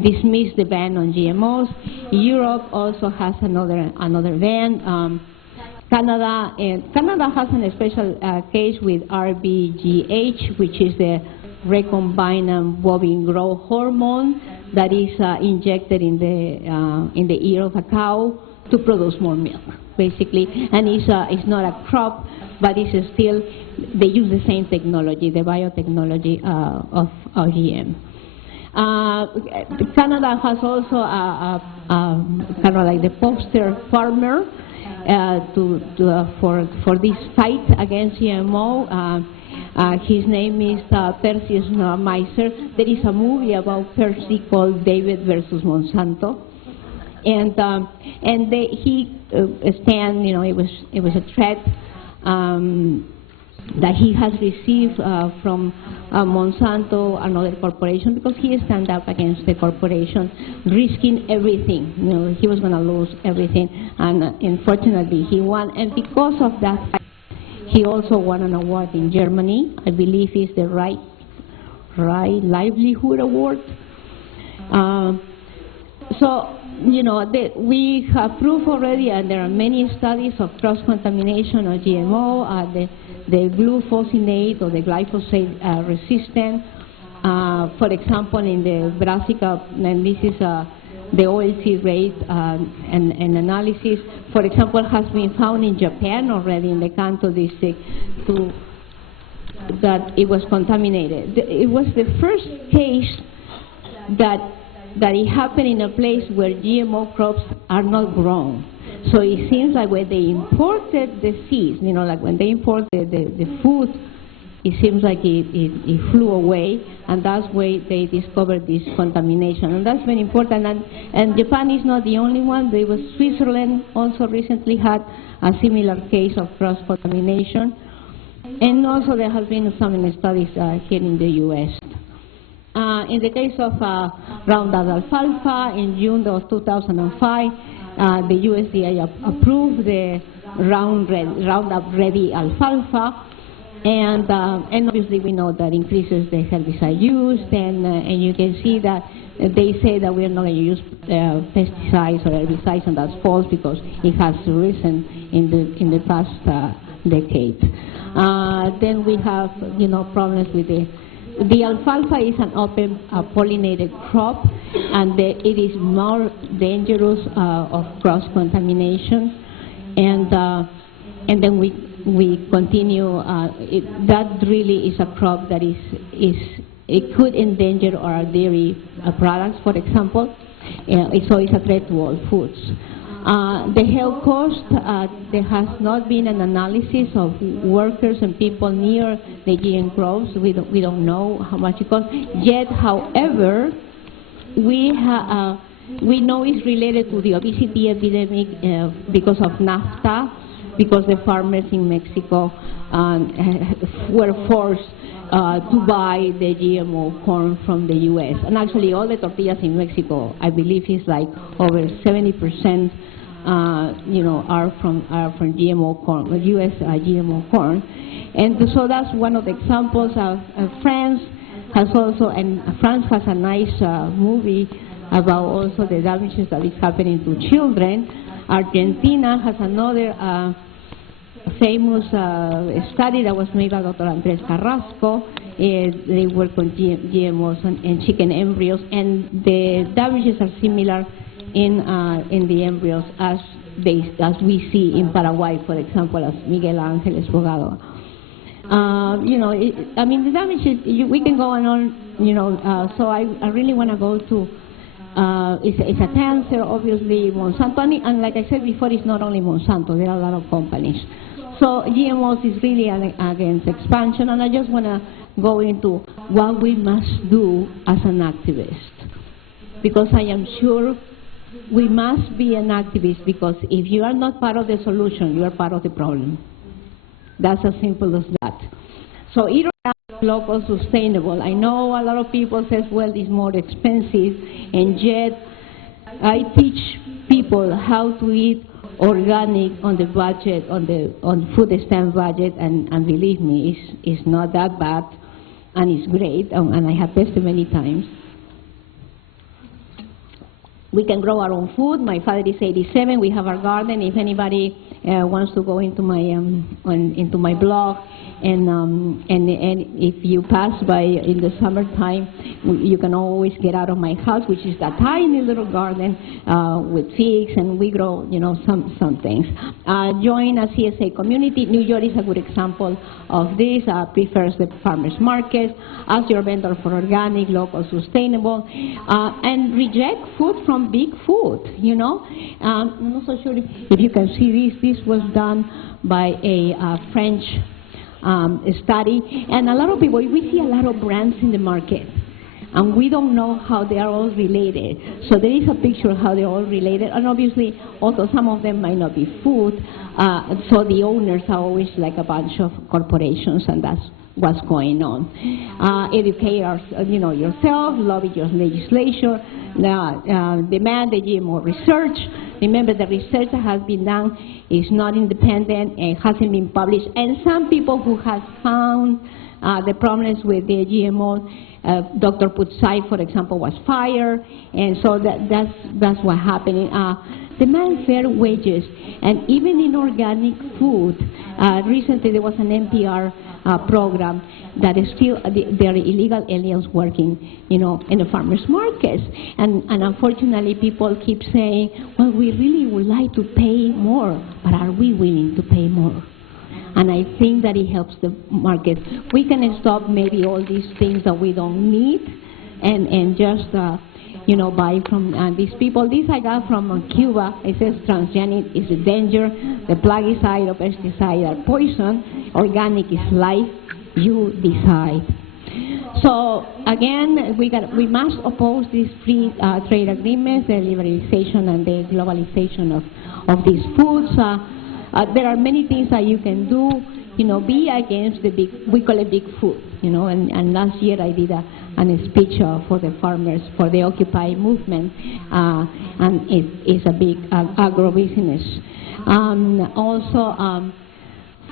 dismiss the ban on GMOs. Europe also has another ban. Canada has a special case with RBGH, which is the recombinant bovine growth hormone that is injected in the ear of a cow to produce more milk, basically. And it's not a crop, but it's still, they use the same technology, the biotechnology of GM. Canada has also kind of like the poster farmer for this fight against GMO. His name is Percy Meiser. There is a movie about Percy called David versus Monsanto, and he stand, you know, it was a threat that he has received from Monsanto, another corporation, because he stands up against the corporation, risking everything. You know, he was going to lose everything, and unfortunately he won. And because of that, he also won an award in Germany. I believe it's the Right Livelihood Award. So, you know, we have proof already, and there are many studies of cross-contamination of GMO, the glufosinate or the glyphosate resistant. For example, in the brassica, and this is the oilseed rate and analysis, for example, has been found in Japan already in the Kanto district that it was contaminated. It was the first case that it happened in a place where GMO crops are not grown. So it seems like when they imported the seeds, you know, like when they imported the food, it seems like it flew away, and that's why they discovered this contamination. And that's very important. And Japan is not the only one. There was Switzerland also recently had a similar case of cross-contamination. And also there has been some studies here in the U.S. In the case of Roundup alfalfa, in June of 2005, the USDA approved the Roundup Ready alfalfa, and obviously we know that increases the herbicide used, and you can see that they say that we are not going to use pesticides or herbicides, and that's false because it has risen in the past decade. Then we have, you know, problems with the alfalfa is an open pollinated crop, and it is more dangerous of cross-contamination, and then we continue. That really is a crop that it could endanger our dairy products, for example. So it's a threat to all foods. The health cost, there has not been an analysis of workers and people near the GM crops. We don't know how much it costs. Yet, however, we know it's related to the obesity epidemic because of NAFTA, because the farmers in Mexico were forced to buy the GMO corn from the U.S. And actually, all the tortillas in Mexico, I believe, is like over 70%, are from GMO corn, U.S. GMO corn. And so that's one of the examples. France has also, and France has a nice movie about also the damages that is happening to children. Argentina has another famous study that was made by Dr. Andres Carrasco. They work on GMOs and chicken embryos, and the damages are similar in the embryos as we see in Paraguay, for example, as Miguel Ángel Esbogado. I mean, the damages, we can go on, so I really want to go to, it's a cancer, obviously, Monsanto, and like I said before, it's not only Monsanto, there are a lot of companies. So GMOs is really against expansion, and I just want to go into what we must do as an activist. Because I am sure we must be an activist, because if you are not part of the solution, you are part of the problem. That's as simple as that. So eat organic, local, sustainable. I know a lot of people say, well, it's more expensive, and yet I teach people how to eat organic on the budget, on food stamp budget, and believe me, it's not that bad, and it's great, and I have tested many times. We can grow our own food. My father is 87. We have our garden. If anybody wants to go into my blog, and if you pass by in the summertime, you can always get out of my house, which is that tiny little garden with figs, and we grow, some things. Join a CSA community. New York is a good example of this. Prefers the farmers market. Ask your vendor for organic, local, sustainable, and reject food from big food. I'm not so sure if you can see this. This was done by a French study, and a lot of people, we see a lot of brands in the market, and we don't know how they are all related. So there is a picture of how they're all related, and obviously also some of them might not be food, so the owners are always like a bunch of corporations, and that's what's going on. Educate yourself, lobby your legislature, demand the GMO research. Remember, the research that has been done is not independent and hasn't been published. And some people who have found the problems with the GMO, Dr. Putzai, for example, was fired, and so that's what happened. Demand fair wages, and even in organic food. Recently, there was an NPR program that is still, there are illegal aliens working, in the farmers markets. And unfortunately, people keep saying, well, we really would like to pay more, but are we willing to pay more? And I think that it helps the market. We can stop maybe all these things that we don't need, and just, buy from these people. This I got from Cuba. It says transgenic is a danger. The plaguicide or pesticide are poison. Organic is life. You decide. So again, we must oppose these free trade agreements, the liberalization and the globalization of these foods. There are many things that you can do. Be against the big, we call it big food. And last year I did a speech for the farmers for the Occupy movement, and it's a big agro-business. Also,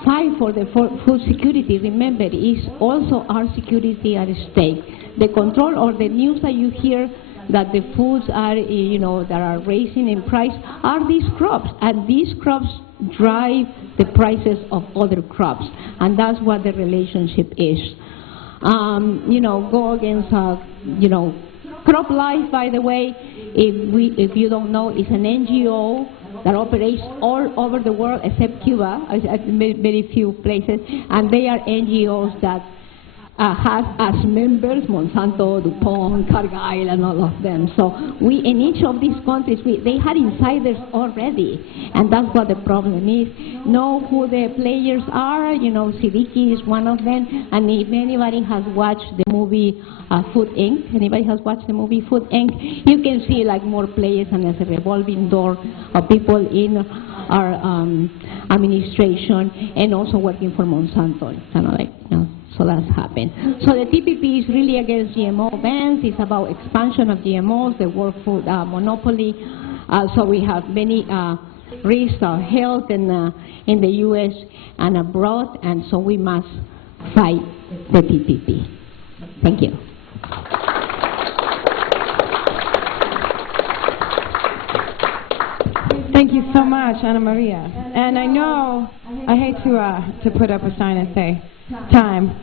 fight for the food security. Remember, it's also our security at stake. The control or the news that you hear that the foods are, that are raising in price are these crops, and these crops drive the prices of other crops, and that's what the relationship is. Go against, Crop Life, by the way, if you don't know, is an NGO that operates all over the world except Cuba, at very few places, and they are NGOs that has as members Monsanto, DuPont, Cargill, and all of them. So in each of these countries, they had insiders already, and that's what the problem is. Know who the players are. Siddiqui is one of them, and if anybody has watched the movie Food Inc., anybody has watched the movie Food Inc., you can see like more players, and there's a revolving door of people in our administration and also working for Monsanto. Kind of like, So that's happened. So the TPP is really against GMO bans. It's about expansion of GMOs, the world food monopoly. So we have many risks of health in the U.S. and abroad, and so we must fight the TPP. Thank you. Thank you so much, Ana Maria. And I know, I hate to put up a sign and say time,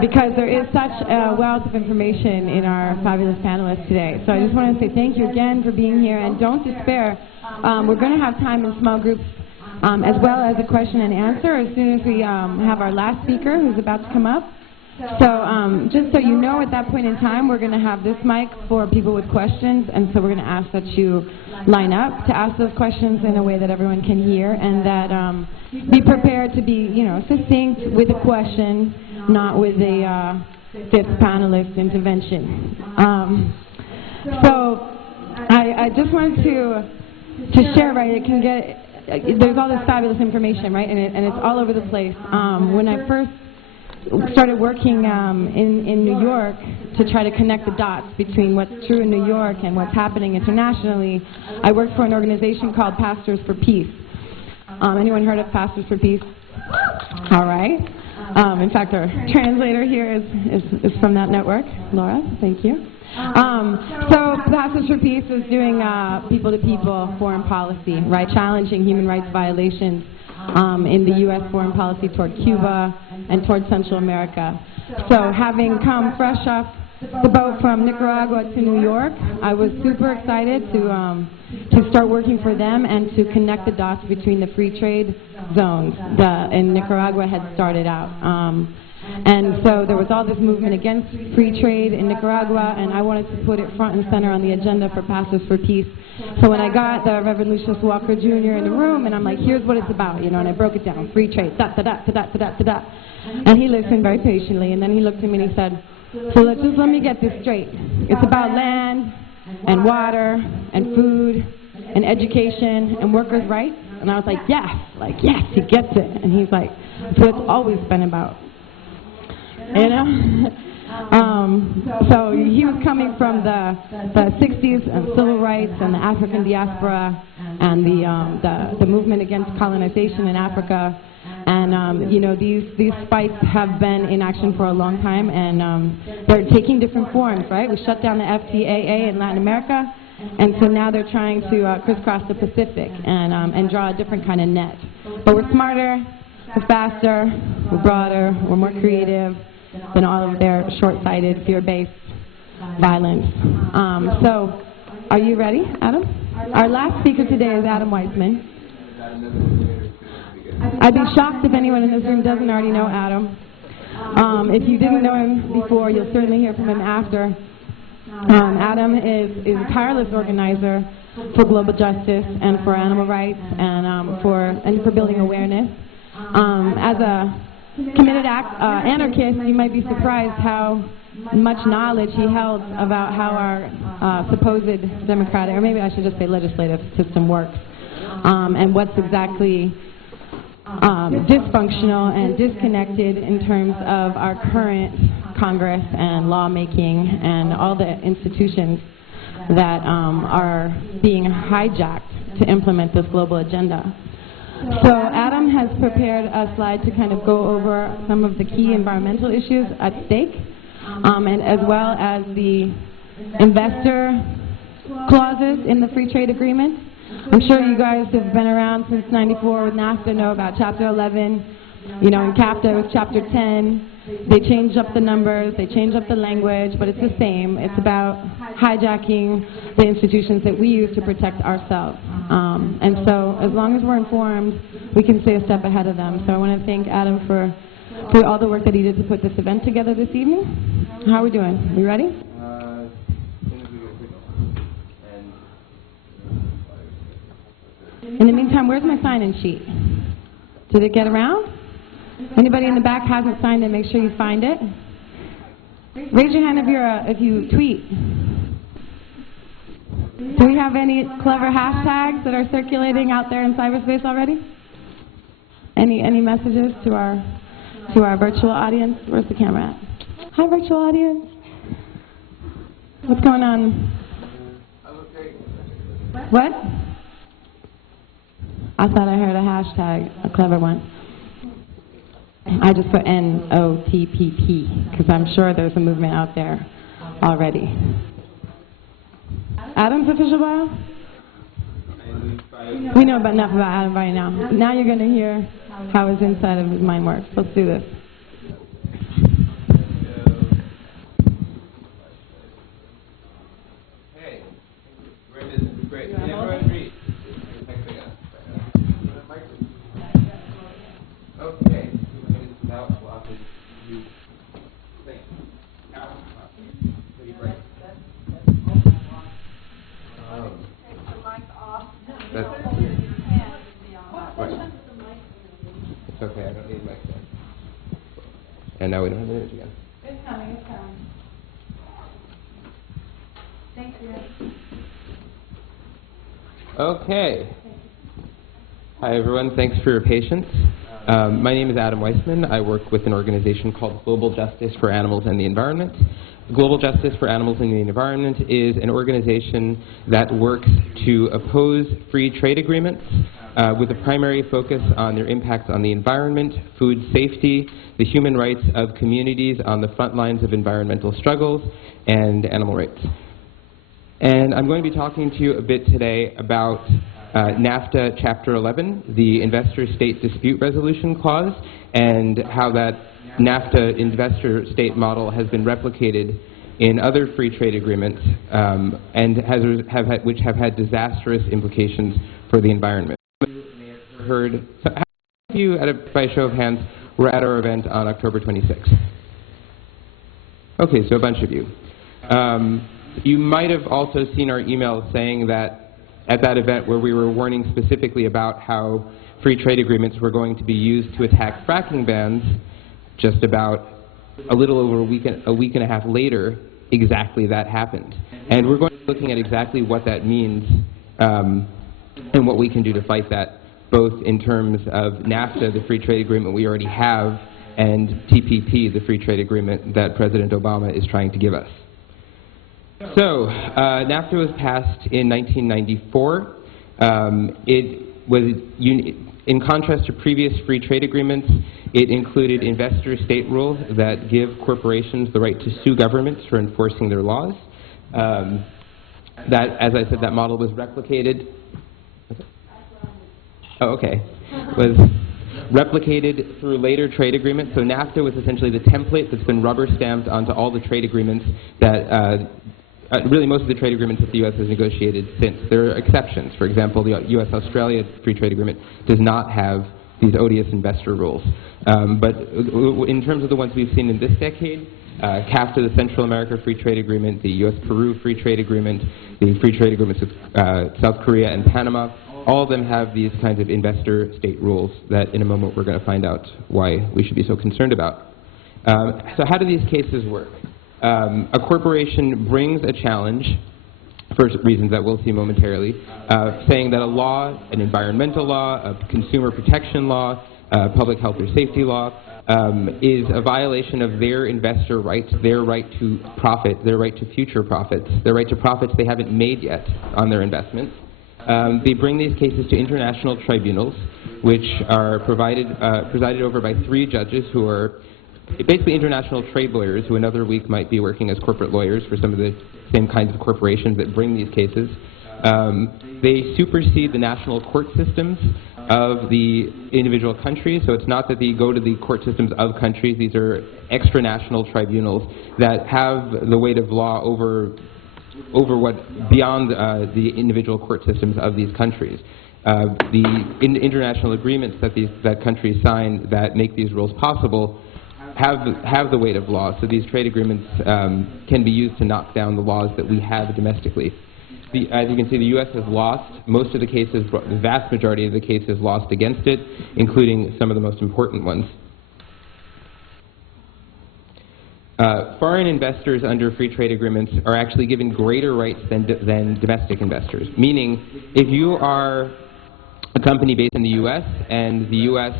because there is such a wealth of information in our fabulous panelists today. So I just want to say thank you again for being here, and don't despair. We're going to have time in small groups, as well as a question and answer as soon as we have our last speaker who's about to come up. So just so you know, at that point in time, we're going to have this mic for people with questions, and so we're going to ask that you line up to ask those questions in a way that everyone can hear, and that be prepared to be, succinct with a question, not with a fifth panelist intervention. So I just wanted to share, right, it can get, there's all this fabulous information, right, and it's all over the place. When I first started working in New York to try to connect the dots between what's true in New York and what's happening internationally, I worked for an organization called Pastors for Peace. Anyone heard of Pastors for Peace? All right. In fact, our translator here is from that network. Laura, thank you. So Pastors for Peace is doing people-to-people foreign policy, right, challenging human rights violations in the U.S. foreign policy toward Cuba and toward Central America. So having come fresh off the boat from Nicaragua to New York, I was super excited to start working for them and to connect the dots between the free trade zones that in Nicaragua had started out. And so there was all this movement against free trade in Nicaragua, and I wanted to put it front and center on the agenda for Pastors for Peace. So when I got the Reverend Lucius Walker Jr. in the room, and I'm like, here's what it's about, and I broke it down, free trade, da-da-da-da-da-da-da-da. And he listened very patiently, and then he looked at me and he said, so let me get this straight. It's about land and water and food and education and workers' rights. And I was like, yes, he gets it. And he's like, so it's always been about. So he was coming from the 60s and civil rights and the African diaspora and the movement against colonization in Africa. And these fights have been in action for a long time, and they're taking different forms, right? We shut down the FTAA in Latin America, and so now they're trying to crisscross the Pacific and draw a different kind of net. But we're smarter, we're faster, we're broader, we're more creative than all of their short-sighted, fear-based violence. So, are you ready, Adam? Our last speaker today is Adam Weissman. I'd be shocked if anyone in this room doesn't already know Adam. If you didn't know him before, you'll certainly hear from him after. Adam is a tireless organizer for global justice and for animal rights and for building awareness. As a committed anarchist, you might be surprised how much knowledge he held about how our supposed democratic, or maybe I should just say legislative system works, and what's exactly dysfunctional and disconnected in terms of our current Congress and lawmaking and all the institutions that are being hijacked to implement this global agenda. So Adam has prepared a slide to kind of go over some of the key environmental issues at stake, and as well as the investor clauses in the free trade agreement. I'm sure you guys have been around since '94 with NAFTA, know about Chapter 11. In CAFTA it was Chapter 10. They changed up the numbers, they changed up the language, but it's the same. It's about hijacking the institutions that we use to protect ourselves. And so as long as we're informed, we can stay a step ahead of them. So I want to thank Adam for all the work that he did to put this event together this evening. How are we doing? We ready? In the meantime, where's my sign-in sheet? Did it get around? Anybody in the back hasn't signed it, make sure you find it. Raise your hand if you tweet. Do we have any clever hashtags that are circulating out there in cyberspace already? Any messages to our to our virtual audience. Where's the camera at? Hi, virtual audience. What's going on? What? I thought I heard a hashtag, a clever one. I just put NOTPP because I'm sure there's a movement out there already. Adam's official bio? We know enough about Adam right now. Now you're going to hear how his inside of his mind works. Let's do this. Hey, great. Can everyone read? Okay. Now, we'll have to do things. That's right. It's okay, I don't need my phone. And now we don't have the image again. It's coming. Thank you. Okay. Hi everyone, thanks for your patience. My name is Adam Weissman. I work with an organization called Global Justice for Animals and the Environment. Global Justice for Animals and the Environment is an organization that works to oppose free trade agreements with a primary focus on their impacts on the environment, food safety, the human rights of communities on the front lines of environmental struggles, and animal rights. And I'm going to be talking to you a bit today about NAFTA Chapter 11, the Investor-State Dispute Resolution Clause, and how that NAFTA investor-state model has been replicated in other free trade agreements and which have had disastrous implications for the environment. Heard, so how many of you, by a show of hands, were at our event on October 26th? Okay, so a bunch of you. You might have also seen our email saying that at that event where we were warning specifically about how free trade agreements were going to be used to attack fracking bans, just about a little over a week and a half later, exactly that happened. And we're going to be looking at exactly what that means and what we can do to fight that, both in terms of NAFTA, the free trade agreement we already have, and TPP, the free trade agreement that President Obama is trying to give us. So, NAFTA was passed in 1994. It was, in contrast to previous free trade agreements, it included investor-state rules that give corporations the right to sue governments for enforcing their laws. That, as I said, that model was replicated. Oh, okay. Was replicated through later trade agreements. So NAFTA was essentially the template that's been rubber stamped onto all the trade agreements that really most of the trade agreements that the U.S. has negotiated since. There are exceptions. For example, the U.S.-Australia free trade agreement does not have these odious investor rules. But in terms of the ones we've seen in this decade, CAFTA, the Central America Free Trade Agreement, the U.S.-Peru Free Trade Agreement, the free trade agreements with South Korea and Panama, all of them have these kinds of investor-state rules that in a moment we're going to find out why we should be so concerned about. So how do these cases work? A corporation brings a challenge, for reasons that we'll see momentarily, saying that a law, an environmental law, a consumer protection law, a public health or safety law, is a violation of their investor rights, their right to profit, their right to future profits, their right to profits they haven't made yet on their investments. They bring these cases to international tribunals, which are presided over by 3 judges who are basically international trade lawyers who another week might be working as corporate lawyers for some of the same kinds of corporations that bring these cases. They supersede the national court systems of the individual countries, so it's not that they go to the court systems of countries. These are extra-national tribunals that have the weight of law over what beyond the individual court systems of these countries. The international agreements that countries sign that make these rules possible have the weight of law, so these trade agreements can be used to knock down the laws that we have domestically. As you can see, the U.S. has lost most of the cases, the vast majority of the cases lost against it, including some of the most important ones. Foreign investors under free trade agreements are actually given greater rights than domestic investors, meaning if you are a company based in the U.S. and the U.S.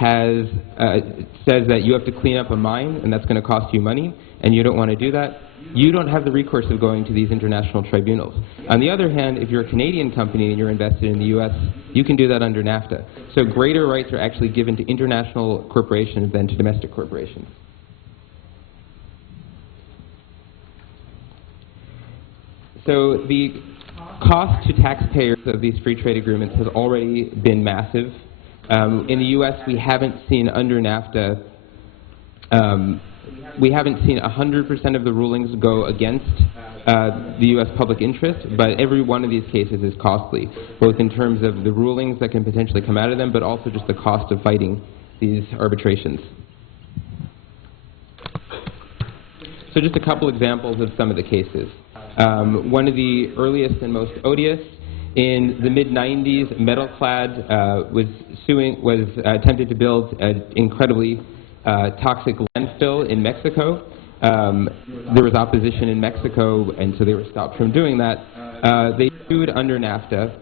says that you have to clean up a mine and that's going to cost you money, and you don't want to do that, you don't have the recourse of going to these international tribunals. On the other hand, if you're a Canadian company and you're invested in the U.S., you can do that under NAFTA. So greater rights are actually given to international corporations than to domestic corporations. So the cost to taxpayers of these free trade agreements has already been massive. In the U.S., we haven't seen under NAFTA, we haven't seen 100% of the rulings go against the U.S. public interest, but every one of these cases is costly, both in terms of the rulings that can potentially come out of them, but also just the cost of fighting these arbitrations. So just a couple examples of some of the cases. One of the earliest and most odious, in the mid-90s, Metalclad was attempted to build an incredibly toxic landfill in Mexico. There was opposition in Mexico, and so they were stopped from doing that. They sued under NAFTA,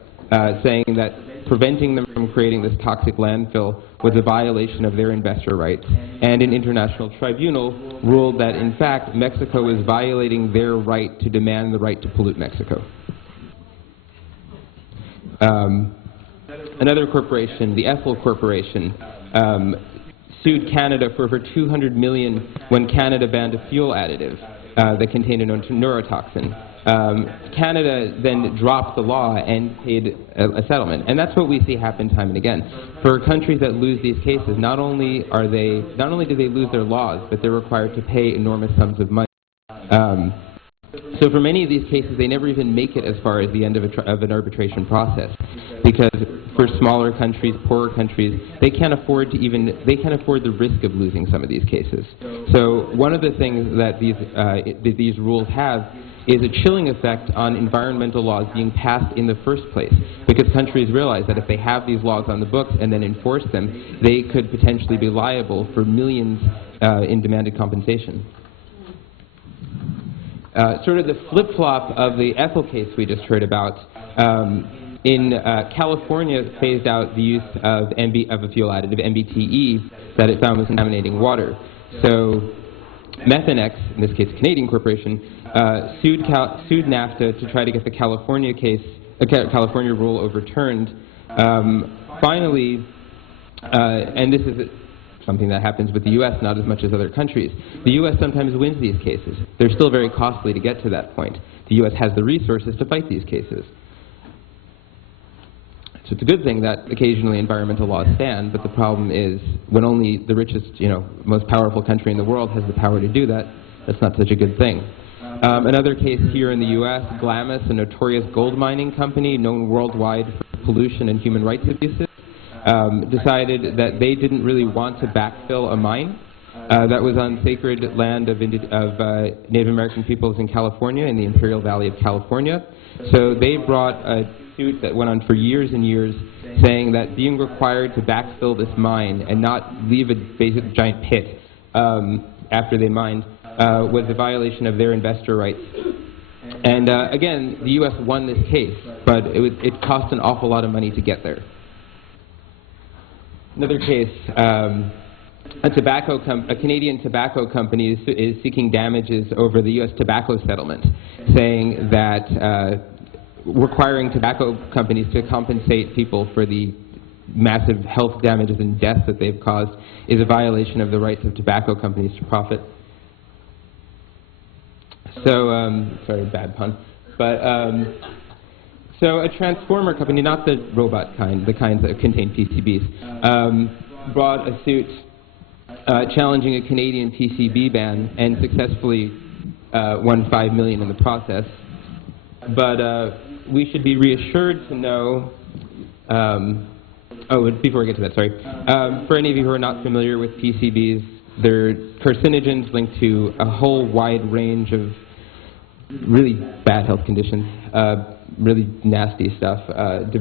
saying that preventing them from creating this toxic landfill was a violation of their investor rights. And an international tribunal ruled that, in fact, Mexico was violating their right to demand the right to pollute Mexico. Another corporation, the Ethel Corporation, sued Canada for over $200 million when Canada banned a fuel additive that contained a neurotoxin. Canada then dropped the law and paid a settlement, and that's what we see happen time and again. For countries that lose these cases, not only do they lose their laws, but they're required to pay enormous sums of money. So for many of these cases, they never even make it as far as the end of an arbitration process, because for smaller countries, poorer countries, they can't afford the risk of losing some of these cases. So one of the things that these rules have is a chilling effect on environmental laws being passed in the first place, because countries realize that if they have these laws on the books and then enforce them, they could potentially be liable for millions in demanded compensation. Sort of the flip-flop of the Ethel case we just heard about, in California phased out the use of a fuel additive, MBTE, that it found was contaminating water. So Methanex, in this case a Canadian corporation, sued NAFTA to try to get the California rule overturned. Finally, and this is something that happens with the U.S. not as much as other countries, the U.S. sometimes wins these cases. They're still very costly to get to that point. The U.S. has the resources to fight these cases. So it's a good thing that occasionally environmental laws stand, but the problem is when only the richest, most powerful country in the world has the power to do that, that's not such a good thing. Another case here in the U.S., Glamis, a notorious gold mining company known worldwide for pollution and human rights abuses, decided that they didn't really want to backfill a mine that was on sacred land of Native American peoples in California, in the Imperial Valley of California. So they brought a suit that went on for years and years, saying that being required to backfill this mine and not leave a basic giant pit after they mined was a violation of their investor rights. And again, the U.S. won this case, but it cost an awful lot of money to get there. Another case, a Canadian tobacco company is seeking damages over the U.S. tobacco settlement, saying that requiring tobacco companies to compensate people for the massive health damages and deaths that they've caused is a violation of the rights of tobacco companies to profit. So, sorry, bad pun, but so a transformer company, not the robot kind, the kinds that contain PCBs, brought a suit challenging a Canadian PCB ban and successfully won $5 million in the process. But we should be reassured to know, before we get to that, sorry. For any of you who are not familiar with PCBs, they're carcinogens linked to a whole wide range of really bad health conditions, really nasty stuff, linked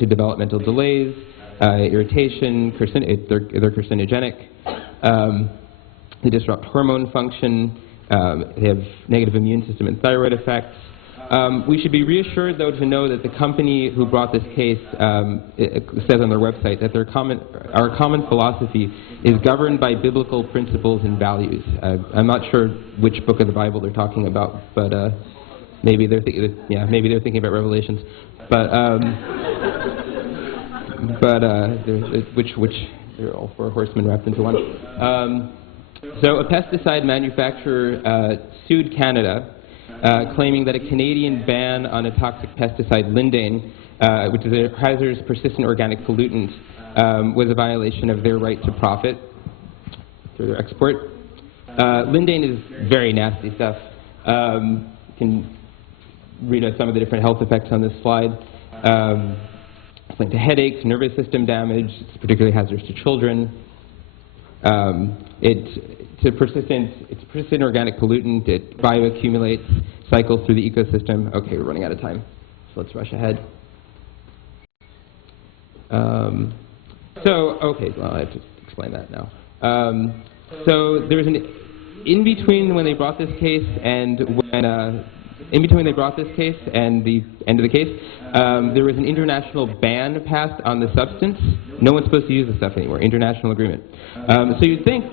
to developmental delays, irritation, they're carcinogenic, they disrupt hormone function, they have negative immune system and thyroid effects, We should be reassured, though, to know that the company who brought this case it says on their website that our common philosophy is governed by biblical principles and values. I'm not sure which book of the Bible they're talking about, but maybe they're thinking about Revelations. Which they're all four horsemen wrapped into one. So a pesticide manufacturer sued Canada, claiming that a Canadian ban on a toxic pesticide, lindane, which is a hazardous persistent organic pollutant, was a violation of their right to profit through their export. Lindane is very nasty stuff. You can read some of the different health effects on this slide. It's linked to headaches, nervous system damage. It's particularly hazardous to children. It's a persistent organic pollutant. It bioaccumulates, cycles through the ecosystem. Okay, we're running out of time, so let's rush ahead. Okay, well, I have to explain that now. So there was in between when they brought this case and when in between they brought this case and the end of the case, there was an international ban passed on the substance. No one's supposed to use the stuff anymore. International agreement. So you'd think,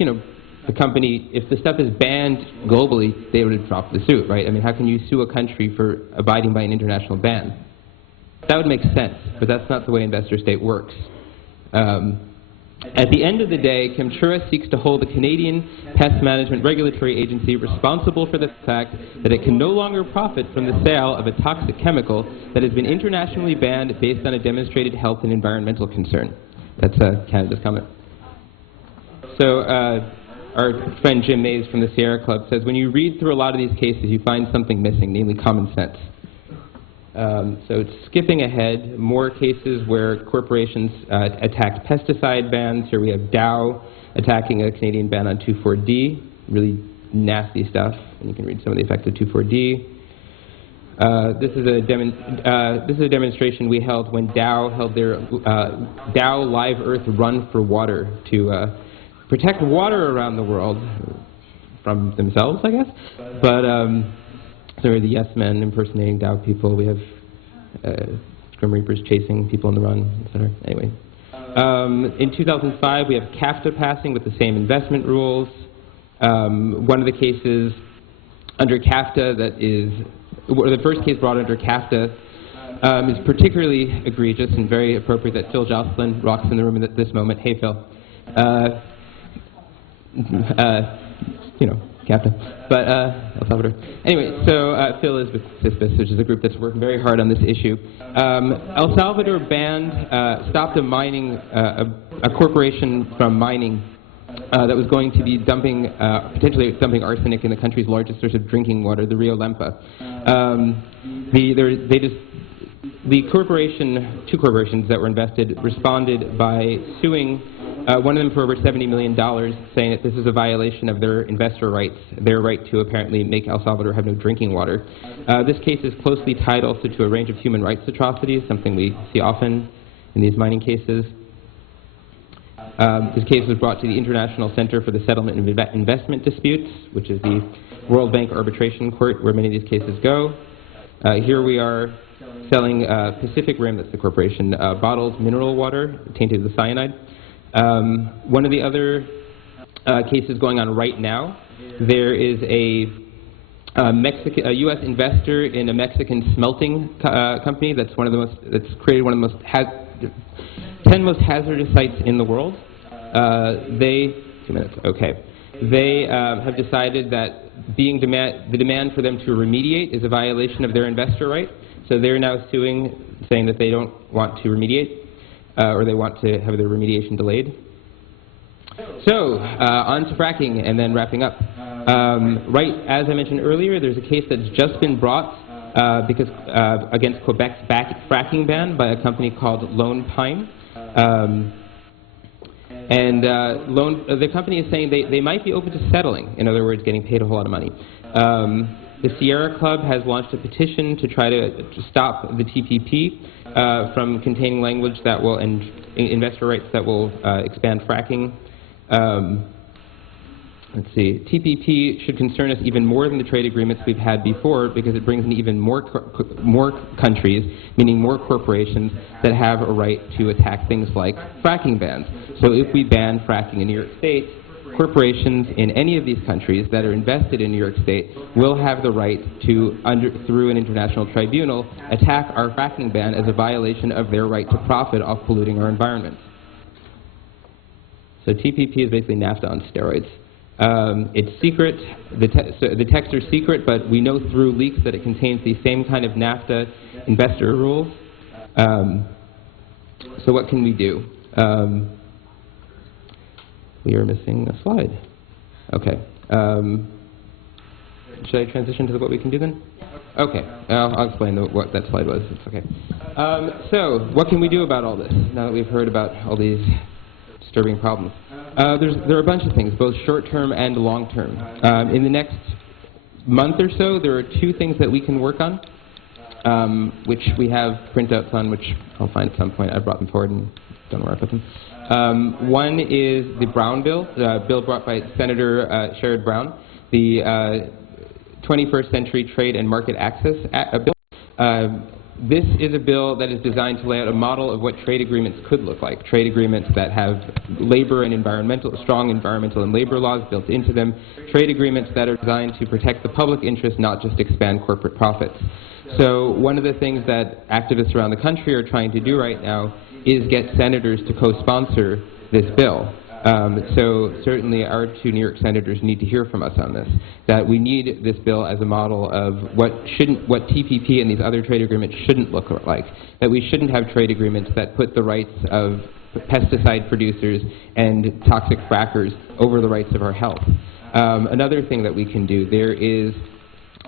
the company, if the stuff is banned globally, they would have dropped the suit, right? I mean, how can you sue a country for abiding by an international ban? That would make sense, but that's not the way investor state works. At the end of the day, Chemtura seeks to hold the Canadian Pest Management Regulatory Agency responsible for the fact that it can no longer profit from the sale of a toxic chemical that has been internationally banned based on a demonstrated health and environmental concern. That's Canada's comment. So our friend Jim Mays from the Sierra Club says, when you read through a lot of these cases, you find something missing, namely common sense. So skipping ahead, more cases where corporations attacked pesticide bans. Here we have Dow attacking a Canadian ban on 2,4-D, really nasty stuff, and you can read some of the effects of 2,4-D. This is a demonstration we held when Dow held their Dow Live Earth Run for Water to protect water around the world from themselves, I guess. But there are the yes men impersonating Dow people. We have Grim Reapers chasing people on the run, etc. Anyway. In 2005, we have CAFTA passing with the same investment rules. One of the cases under CAFTA that is, or the first case brought under CAFTA is particularly egregious and very appropriate that Phil Jocelyn rocks in the room at this moment. Hey, Phil. CAFTA, but El Salvador. Anyway, so Phil is with CISPIS, which is a group that's working very hard on this issue. El Salvador stopped a corporation from mining that was going to be potentially dumping arsenic in the country's largest source of drinking water, the Rio Lempa. Two corporations that were invested responded by suing one of them for over $70 million, saying that this is a violation of their investor rights, their right to apparently make El Salvador have no drinking water. This case is closely tied also to a range of human rights atrocities, something we see often in these mining cases. This case was brought to the International Center for the Settlement of Investment Disputes, which is the World Bank Arbitration Court where many of these cases go. Here we are selling Pacific Rim, that's the corporation, bottled mineral water tainted with cyanide. One of the other cases going on right now, there is a U.S. investor in a Mexican smelting company that's created one of the 10 most hazardous sites in the world. They have decided that the demand for them to remediate is a violation of their investor right. So they're now suing, saying that they don't want to remediate. Or they want to have their remediation delayed. So, on to fracking and then wrapping up. Right, as I mentioned earlier, there's a case that's just been brought against Quebec's fracking ban by a company called Lone Pine. The company is saying they might be open to settling, in other words, getting paid a whole lot of money. The Sierra Club has launched a petition to try to stop the TPP from containing language that will, and investor rights that will expand fracking. let's see, TPP should concern us even more than the trade agreements we've had before because it brings in even more countries, meaning more corporations, that have a right to attack things like fracking bans. So if we ban fracking in New York State, corporations in any of these countries that are invested in New York State will have the right to, through an international tribunal, attack our fracking ban as a violation of their right to profit off polluting our environment. So TPP is basically NAFTA on steroids. It's secret, the texts are secret, but we know through leaks that it contains the same kind of NAFTA investor rules. So what can we do? We are missing a slide. Okay. Should I transition to what we can do then? Okay. I'll explain what that slide was. It's okay. So what can we do about all this now that we've heard about all these disturbing problems? There are a bunch of things, both short-term and long-term. In the next month or so, there are two things that we can work on, which we have printouts on, which I'll find at some point. I brought them forward and don't know where I put them. One is the Brown bill, bill brought by Senator Sherrod Brown, the 21st Century Trade and Market Access bill. This is a bill that is designed to lay out a model of what trade agreements could look like. Trade agreements that have labor and strong environmental and labor laws built into them. Trade agreements that are designed to protect the public interest, not just expand corporate profits. So one of the things that activists around the country are trying to do right now is get senators to co-sponsor this bill. So certainly our two New York senators need to hear from us on this, that we need this bill as a model of what TPP and these other trade agreements shouldn't look like, that we shouldn't have trade agreements that put the rights of pesticide producers and toxic frackers over the rights of our health. Another thing that we can do, there is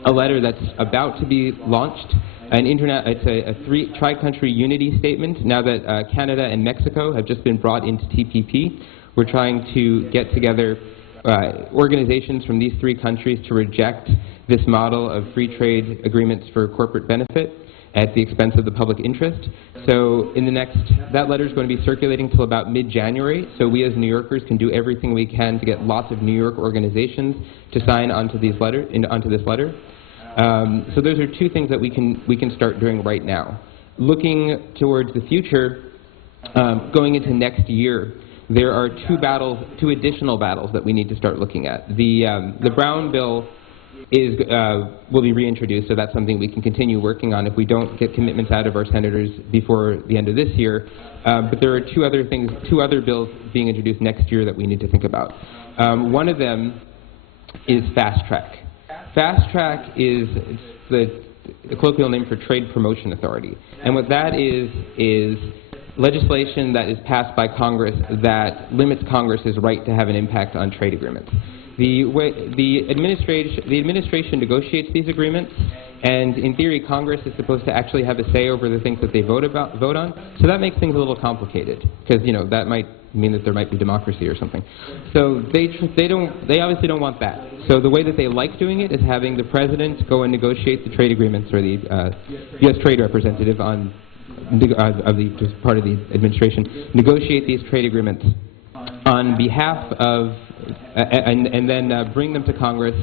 a letter that's about to be launched. It's a tri-country unity statement. Now that Canada and Mexico have just been brought into TPP, we're trying to get together organizations from these three countries to reject this model of free trade agreements for corporate benefit at the expense of the public interest. So that letter is going to be circulating till about mid-January, so we as New Yorkers can do everything we can to get lots of New York organizations to sign onto this letter. So those are two things that we can start doing right now. Looking towards the future, going into next year, there are two additional battles that we need to start looking at. The Brown bill will be reintroduced, so that's something we can continue working on if we don't get commitments out of our senators before the end of this year. But there are two other bills being introduced next year that we need to think about. One of them is Fast Track. Fast Track is the colloquial name for Trade Promotion Authority. And what that is legislation that is passed by Congress that limits Congress's right to have an impact on trade agreements. The administration negotiates these agreements, and in theory Congress is supposed to actually have a say over the things that they vote on. So that makes things a little complicated, because that might mean that there might be democracy or something. So they obviously don't want that. So the way that they like doing it is having the president go and negotiate the trade agreements, or the U.S. Trade Representative just part of the administration, negotiate these trade agreements on behalf of, and then bring them to Congress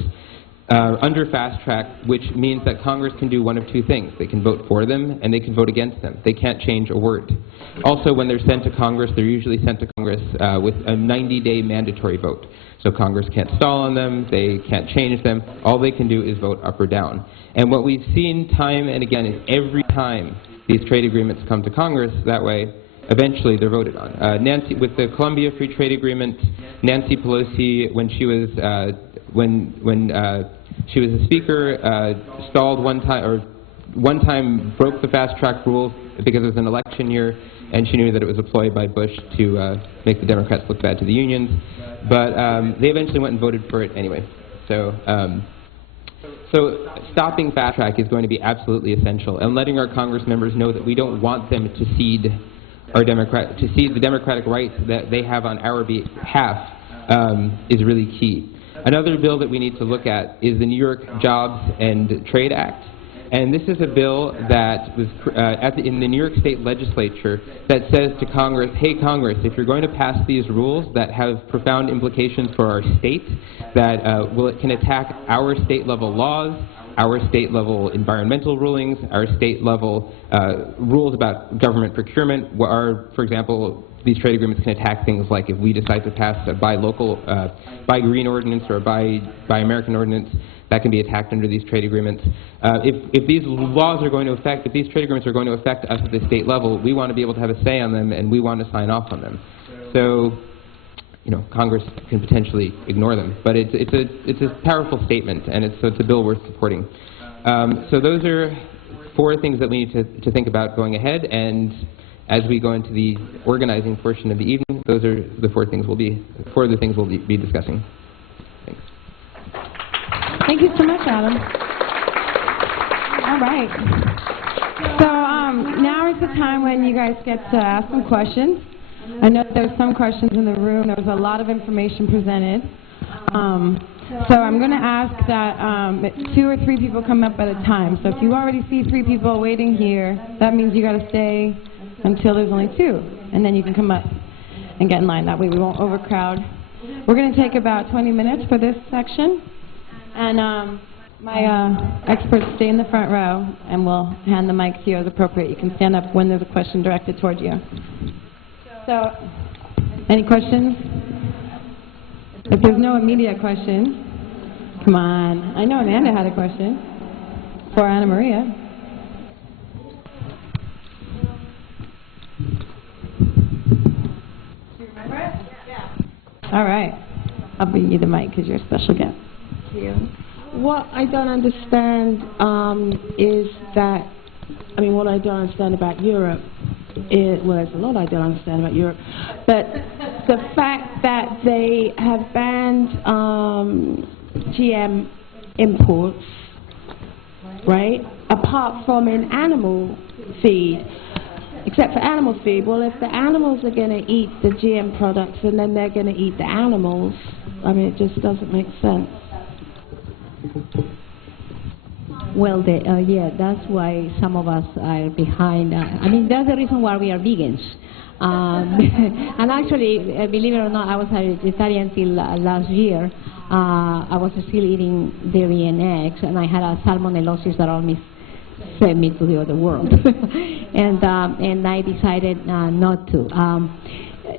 under Fast Track, which means that Congress can do one of two things. They can vote for them, and they can vote against them. They can't change a word. Also, when they're sent to Congress, they're usually sent to Congress with a 90-day mandatory vote. So Congress can't stall on them, they can't change them. All they can do is vote up or down. And what we've seen time and again is every time these trade agreements come to Congress that way, eventually they're voted on. With the Colombia Free Trade Agreement, Nancy Pelosi, when she was she was a speaker, stalled one time broke the fast track rules because it was an election year, and she knew that it was a ploy by Bush to make the Democrats look bad to the unions. But they eventually went and voted for it anyway. So stopping fast track is going to be absolutely essential, and letting our Congress members know that we don't want them to cede the democratic rights that they have on our behalf is really key. Another bill that we need to look at is the New York Jobs and Trade Act. And this is a bill that was in the New York State Legislature that says to Congress, hey Congress, if you're going to pass these rules that have profound implications for our state, that can attack our state level laws, our state level environmental rulings, our state level rules about government procurement, for example, these trade agreements can attack things like if we decide to pass a buy green ordinance or a buy American ordinance, that can be attacked under these trade agreements. If these laws are going to affect, if these trade agreements are going to affect us at the state level, we want to be able to have a say on them and we want to sign off on them. So, you know, Congress can potentially ignore them, but it's a powerful statement, and so it's a bill worth supporting. So those are 4 things that we need to think about going ahead, and as we go into the organizing portion of the evening, those are the 4 things we'll be discussing. Thanks. Thank you so much, Adam. All right. So now is the time when you guys get to ask some questions. I know there's some questions in the room. There was a lot of information presented. So I'm going to ask that 2 or 3 people come up at a time. So if you already see 3 people waiting here, that means you got to stay until there's only 2, and then you can come up and get in line. That way we won't overcrowd. We're going to take about 20 minutes for this section, and my experts stay in the front row, and we'll hand the mic to you as appropriate. You can stand up when there's a question directed toward you. So, any questions? If there's no immediate question, come on. I know Amanda had a question for Anna Maria. All right. I'll bring you the mic because you're a special guest. Thank you. What I don't understand is that, what I don't understand about Europe is, well, there's a lot I don't understand about Europe, but the fact that they have banned GM imports, right, apart from in animal feed. Except for animal feed. Well, if the animals are going to eat the GM products and then they're going to eat the animals, it just doesn't make sense. Well, yeah, that's why some of us are behind. That's the reason why we are vegans. And actually, believe it or not, I was a vegetarian till last year. I was still eating dairy and eggs, and I had a salmonellosis that almost sent me to the other world. and I decided not to.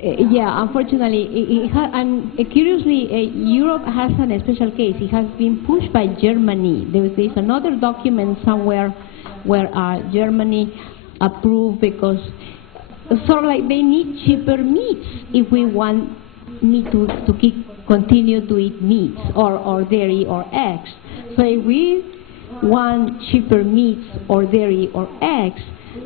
Yeah, unfortunately, and curiously, Europe has a special case. It has been pushed by Germany. There's another document somewhere where Germany approved because sort of like they need cheaper meats if we want meat to continue to eat meats or dairy or eggs. So if we want cheaper meats or dairy or eggs,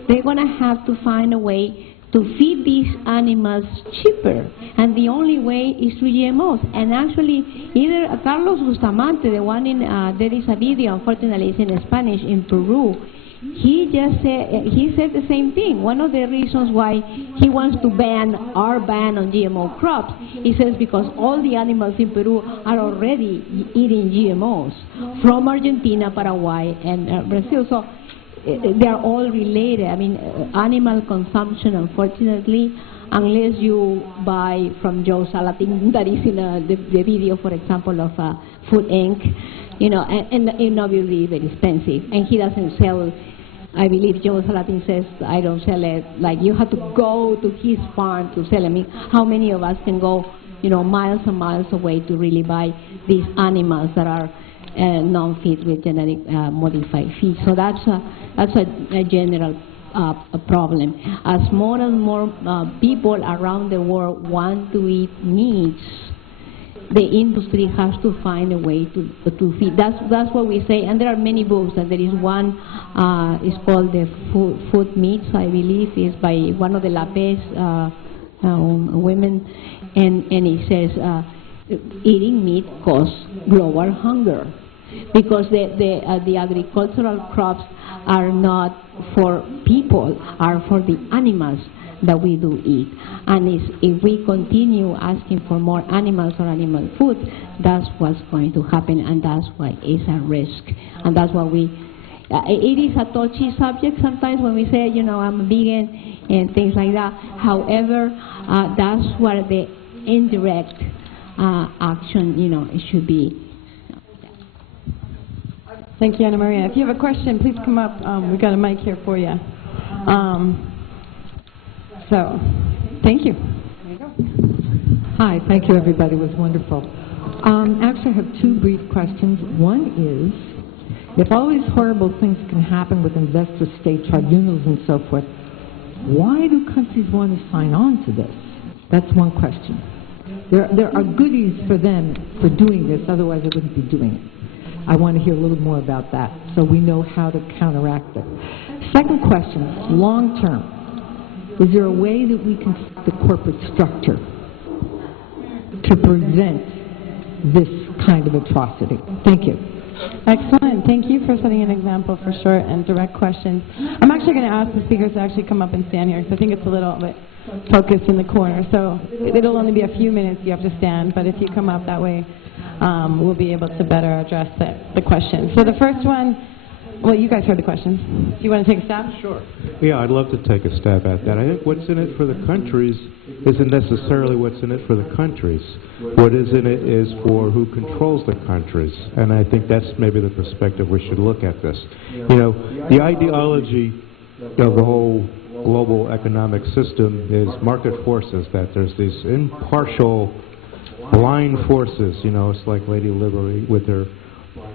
they're going to have to find a way to feed these animals cheaper, and the only way is through GMOs. And actually, either Carlos Bustamante, the one in there is a video, unfortunately it's in Spanish, in Peru, he said the same thing. One of the reasons why he wants to ban our ban on GMO crops, he says because all the animals in Peru are already eating GMOs from Argentina, Paraguay, and Brazil. So they are all related. Animal consumption, unfortunately, unless you buy from Joe Salatin, that is in the video, for example, of Food Inc., and obviously very expensive. And he doesn't sell, I believe Joe Salatin says, I don't sell it. Like, you have to go to his farm to sell it. How many of us can go, miles and miles away to really buy these animals that are non-feed with genetic modified feed? So that's a general problem. As more and more people around the world want to eat meats, the industry has to find a way to feed. That's what we say. And there are many books. And there is one, it's called The Food Meats, I believe, is by one of the Lapes women, and it says eating meat causes global hunger, because the agricultural crops are not for people, are for the animals that we do eat. And if we continue asking for more animals or animal food, that's what's going to happen, and that's why it's a risk. And that's why we, it is a touchy subject sometimes when we say, you know, I'm a vegan and things like that. However, that's where the indirect action, you know, it should be. Thank you, Ana Maria. If you have a question, please come up. We've got a mic here for you. So, thank you. Hi, thank you everybody, it was wonderful. Actually I have two brief questions. One is, if all these horrible things can happen with investor state tribunals and so forth, why do countries want to sign on to this? That's one question. There are goodies for them for doing this, otherwise they wouldn't be doing it. I want to hear a little more about that so we know how to counteract it. Second question, long term. Is there a way that we can set the corporate structure to prevent this kind of atrocity? Thank you. Excellent. Thank you for setting an example for short and direct questions. I'm actually going to ask the speakers to actually come up and stand here, because I think it's a little bit focused in the corner. So it'll only be a few minutes you have to stand, but if you come up that way, we'll be able to better address the questions. So the first one, well, you guys heard the questions. Do you want to take a stab? Sure. Yeah, I'd love to take a stab at that. I think what's in it for the countries isn't necessarily what's in it for the countries. What is in it is for who controls the countries. And I think that's maybe the perspective we should look at this. You know, the ideology of the whole global economic system is market forces, that there's these impartial, blind forces. You know, it's like Lady Liberty with her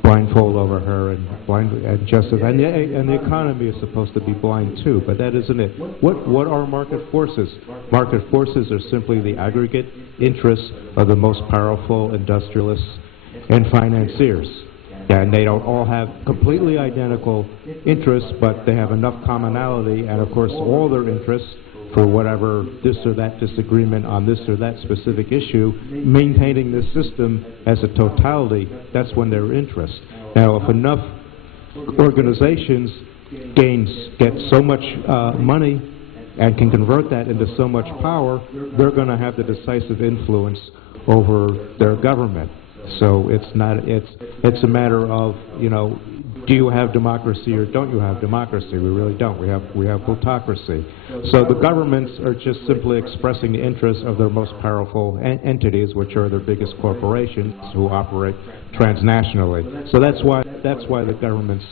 blindfold over her and justice, and the economy is supposed to be blind too, but that isn't it. What are market forces? Market forces are simply the aggregate interests of the most powerful industrialists and financiers. And they don't all have completely identical interests, but they have enough commonality, and of course all their interests for whatever this or that disagreement on this or that specific issue, maintaining the system as a totality, that's when their interest. Now, if enough organizations get so much money and can convert that into so much power, they're going to have the decisive influence over their government. So it's a matter of, you know, do you have democracy or don't you have democracy? We really don't. We have plutocracy. So the governments are just simply expressing the interests of their most powerful entities, which are their biggest corporations who operate transnationally. So that's why the governments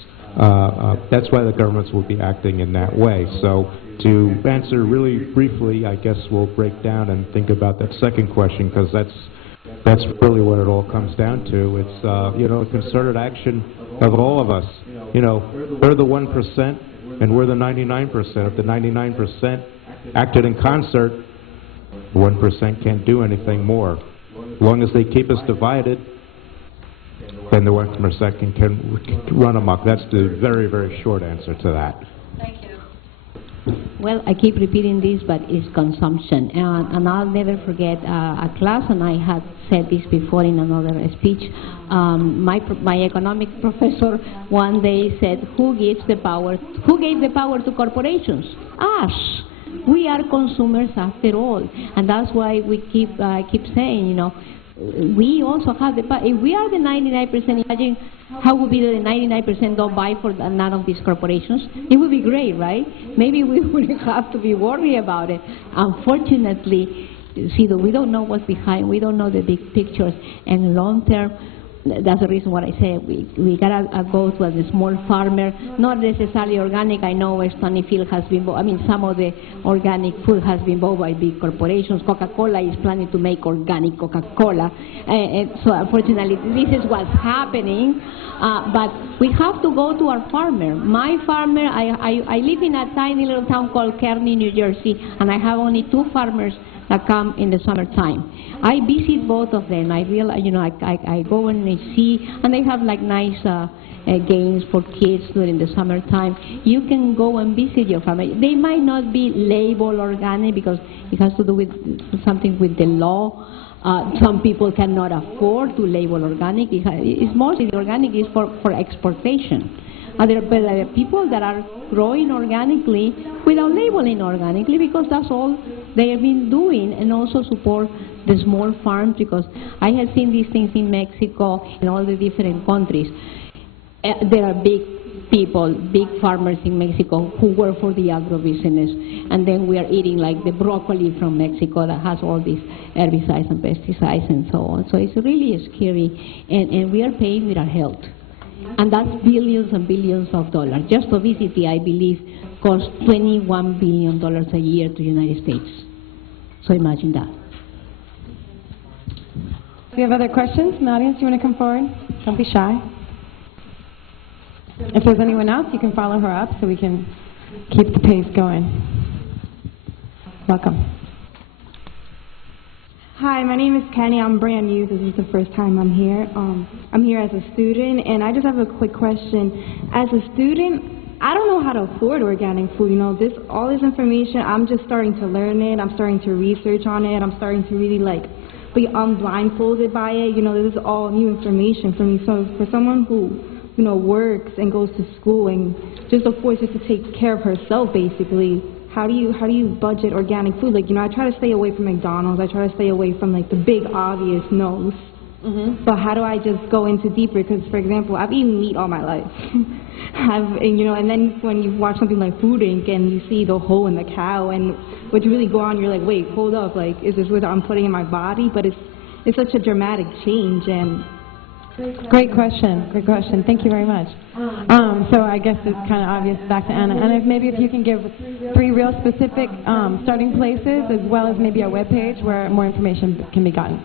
will be acting in that way. So to answer really briefly, I guess we'll break down and think about that second question, because that's really what it all comes down to. It's you know, concerted action of all of us. You know, they're the 1% and we're the 99%. If the 99% acted in concert, the 1% can't do anything more. As long as they keep us divided, then the 1% can run amok. That's the very, very short answer to that. Thank you. Well, I keep repeating this, but it's consumption. And I'll never forget a class, and I had said this before in another speech. My economic professor one day said, who gave the power to corporations? Us. We are consumers after all. And that's why we keep saying, you know, we also have the power. If we are the 99%, imagine how would be the 99% don't buy for none of these corporations? It would be great, right? Maybe we wouldn't have to be worried about it. Unfortunately, see, we don't know what's behind. We don't know the big pictures. And long term, that's the reason why I say we gotta go to a small farmer, not necessarily organic. I know Stonyfield has been, some of the organic food has been bought by big corporations. Coca-Cola is planning to make organic Coca-Cola. So unfortunately, this is what's happening. But we have to go to our farmer. My farmer, I live in a tiny little town called Kearney, New Jersey, and I have only 2 farmers that come in the summertime. I visit both of them. I realize, you know, I go and I see, and they have like nice games for kids during the summertime. You can go and visit your farmer. They might not be labeled organic because it has to do with something with the law. Some people cannot afford to label organic. It's mostly organic is for exportation. There are people that are growing organically without labeling organically because that's all they have been doing, and also support the small farms, because I have seen these things in Mexico and all the different countries. There are big people, big farmers in Mexico who work for the agribusiness, and then we are eating like the broccoli from Mexico that has all these herbicides and pesticides and so on. So it's really scary, and we are paying with our health. And that's billions and billions of dollars. Just obesity, I believe, costs $21 billion a year to the United States. So imagine that. Do you have other questions in the audience? You want to come forward? Don't be shy. If there's anyone else, you can follow her up so we can keep the pace going. Welcome. Hi, my name is Kenny. I'm brand new. This is the first time I'm here. I'm here as a student, and I just have a quick question. As a student, I don't know how to afford organic food. You know, all this information, I'm just starting to learn it. I'm starting to research on it. I'm starting to really be unblindfolded by it. You know, this is all new information for me. So for someone who, you know, works and goes to school and just affords just to take care of herself, basically, how do you budget organic food? Like, you know, I try to stay away from McDonald's. I try to stay away from like the big obvious no's. So how do I just go into deeper? Because, for example, I've eaten meat all my life. And then when you watch something like Food Inc. and you see the hole in the cow, and when you really go on, you're like, wait, hold up, like, is this what I'm putting in my body? But it's such a dramatic change. And Great question. Great question. Thank you very much. So I guess it's kind of obvious back to Anna. And maybe if you can give 3 real specific starting places, as well as maybe a webpage where more information can be gotten.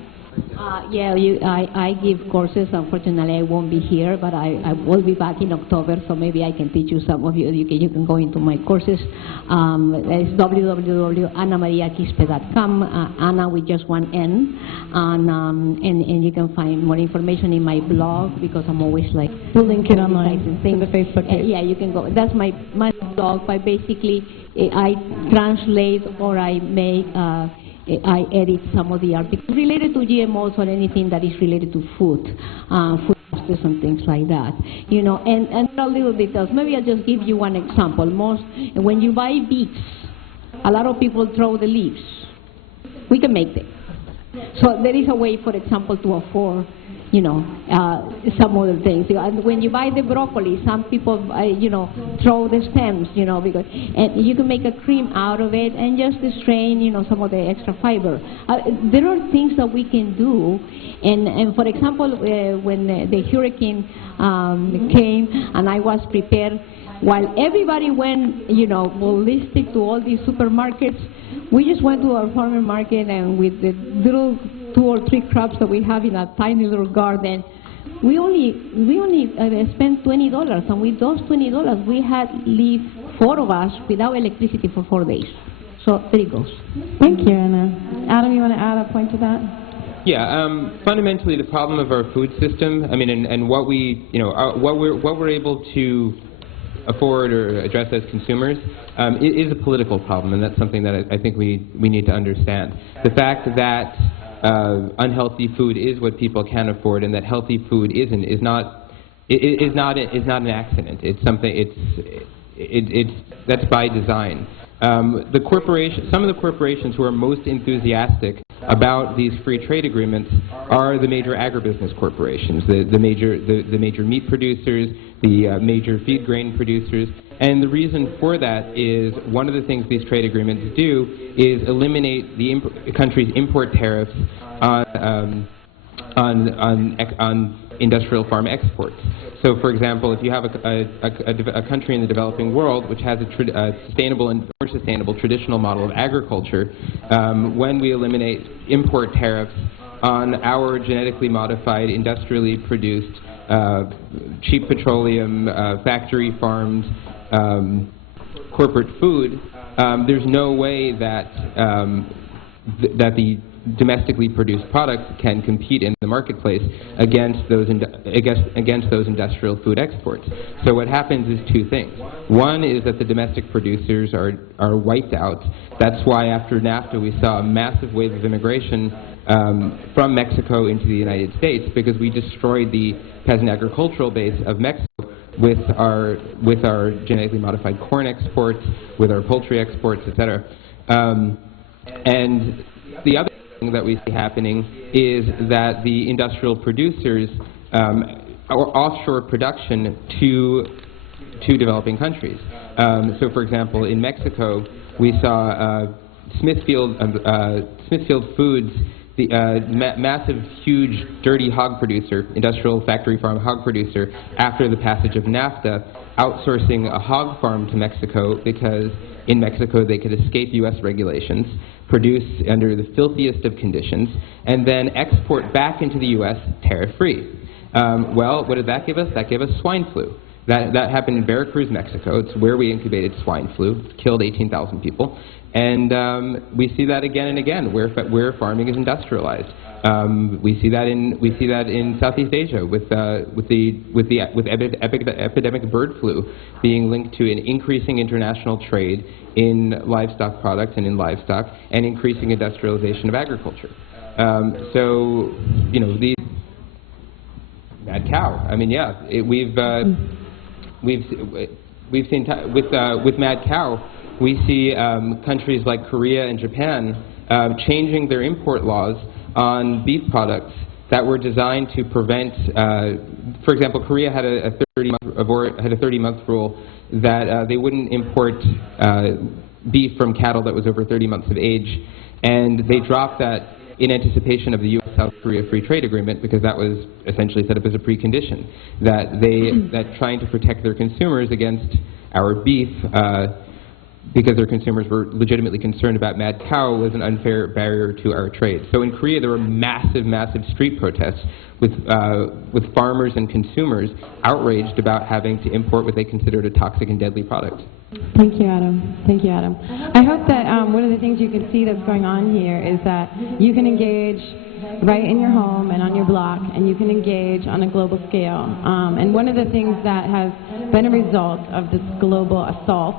I give courses. Unfortunately, I won't be here, but I will be back in October, so maybe I can teach you some of you. You can go into my courses. It's www.annamariaquispe.com, Anna with just one N, and you can find more information in my blog, because I'm always like... We'll link it online to the Facebook page. Yeah, you can go. That's my blog, but basically I translate or I make... I edit some of the articles related to GMOs or anything that is related to food justice and things like that. You know, and a little details. Maybe I'll just give you one example. When you buy beets, a lot of people throw the leaves. We can make them. So there is a way, for example, to afford, you know, some other things. And when you buy the broccoli, some people, throw the stems, you know, and you can make a cream out of it and just strain, you know, some of the extra fiber. There are things that we can do. And for example, when the hurricane came and I was prepared, while everybody went, you know, ballistic to all these supermarkets, we just went to our farmer market, and with the little 2 or 3 crops that we have in a tiny little garden, we only spent $20, and with those $20, we had lived 4 of us without electricity for 4 days. So there it goes. Thank you, Anna. Adam, you want to add a point to that? Yeah, fundamentally the problem of our food system, I mean, and what we, what we're able to afford or address as consumers is a political problem, and that's something that I think we need to understand. The fact that unhealthy food is what people can afford, and that healthy food is not an accident. It's something. That's by design. Some of the corporations who are most enthusiastic about these free trade agreements are the major agribusiness corporations, the major meat producers, the major feed grain producers. And the reason for that is one of the things these trade agreements do is eliminate the country's import tariffs on industrial farm exports. So, for example, if you have a country in the developing world which has a sustainable and more sustainable traditional model of agriculture, when we eliminate import tariffs on our genetically modified, industrially produced, cheap petroleum, factory farmed, corporate food, there's no way that the domestically produced products can compete in the marketplace against those industrial food exports. So what happens is 2 things. One is that the domestic producers are wiped out. That's why after NAFTA we saw a massive wave of immigration from Mexico into the United States, because we destroyed the peasant agricultural base of Mexico with our genetically modified corn exports, with our poultry exports, etc. And the other thing that we see happening is that the industrial producers offshore production to to developing countries. So, for example, in Mexico, we saw Smithfield Foods, the massive, huge, dirty hog producer, industrial factory farm hog producer, after the passage of NAFTA, outsourcing a hog farm to Mexico because in Mexico they could escape U.S. regulations, produce under the filthiest of conditions, and then export back into the U.S. tariff-free. Well, what did that give us? That gave us swine flu. That happened in Veracruz, Mexico. It's where we incubated swine flu. It killed 18,000 people. And we see that again and again, where farming is industrialized. We see that in Southeast Asia with epidemic bird flu being linked to an increasing international trade in livestock products and in livestock, and increasing industrialization of agriculture. So, you know, the mad cow. I mean, yeah, we've seen with mad cow. We see countries like Korea and Japan changing their import laws on beef products that were designed to prevent, for example, Korea had a 30-month rule that they wouldn't import beef from cattle that was over 30 months of age, and they dropped that in anticipation of the U.S.-South Korea Free Trade Agreement, because that was essentially set up as a precondition, that trying to protect their consumers against our beef, because their consumers were legitimately concerned about mad cow, was an unfair barrier to our trade. So in Korea there were massive, massive street protests with farmers and consumers outraged about having to import what they considered a toxic and deadly product. Thank you, Adam. Thank you, Adam. I hope that one of the things you can see that's going on here is that you can engage right in your home and on your block, and you can engage on a global scale. And one of the things that has been a result of this global assault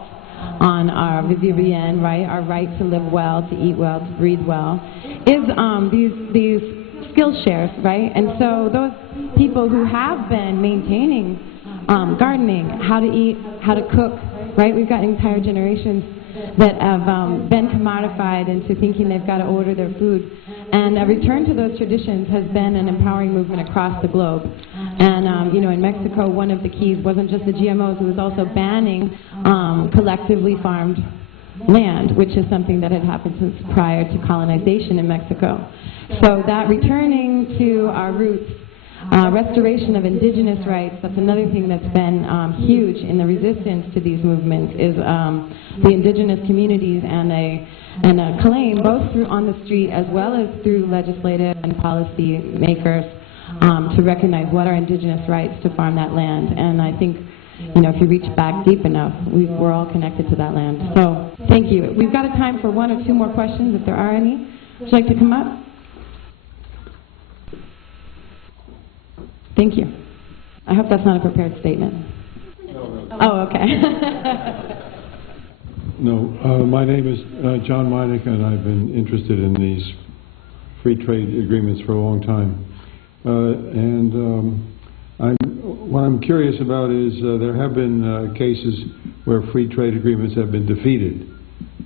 on our vis-a-vis, right, our right to live well, to eat well, to breathe well, is these skill shares, right? And so those people who have been maintaining gardening, how to eat, how to cook, right? We've got entire generations that have been commodified into thinking they've got to order their food. And a return to those traditions has been an empowering movement across the globe. And, you know, in Mexico, one of the keys wasn't just the GMOs, it was also banning collectively farmed land, which is something that had happened since prior to colonization in Mexico. So that returning to our roots, restoration of indigenous rights, that's another thing that's been huge in the resistance to these movements, is the indigenous communities and a claim both through on the street as well as through legislative and policy makers to recognize what are indigenous rights to farm that land. And I think, you know, if you reach back deep enough, we're all connected to that land. So thank you. We've got a time for one or two more questions if there are any. Would you like to come up? Thank you. I hope that's not a prepared statement. No. Oh, okay. No, my name is John Meineck, and I've been interested in these free trade agreements for a long time. What I'm curious about is there have been cases where free trade agreements have been defeated.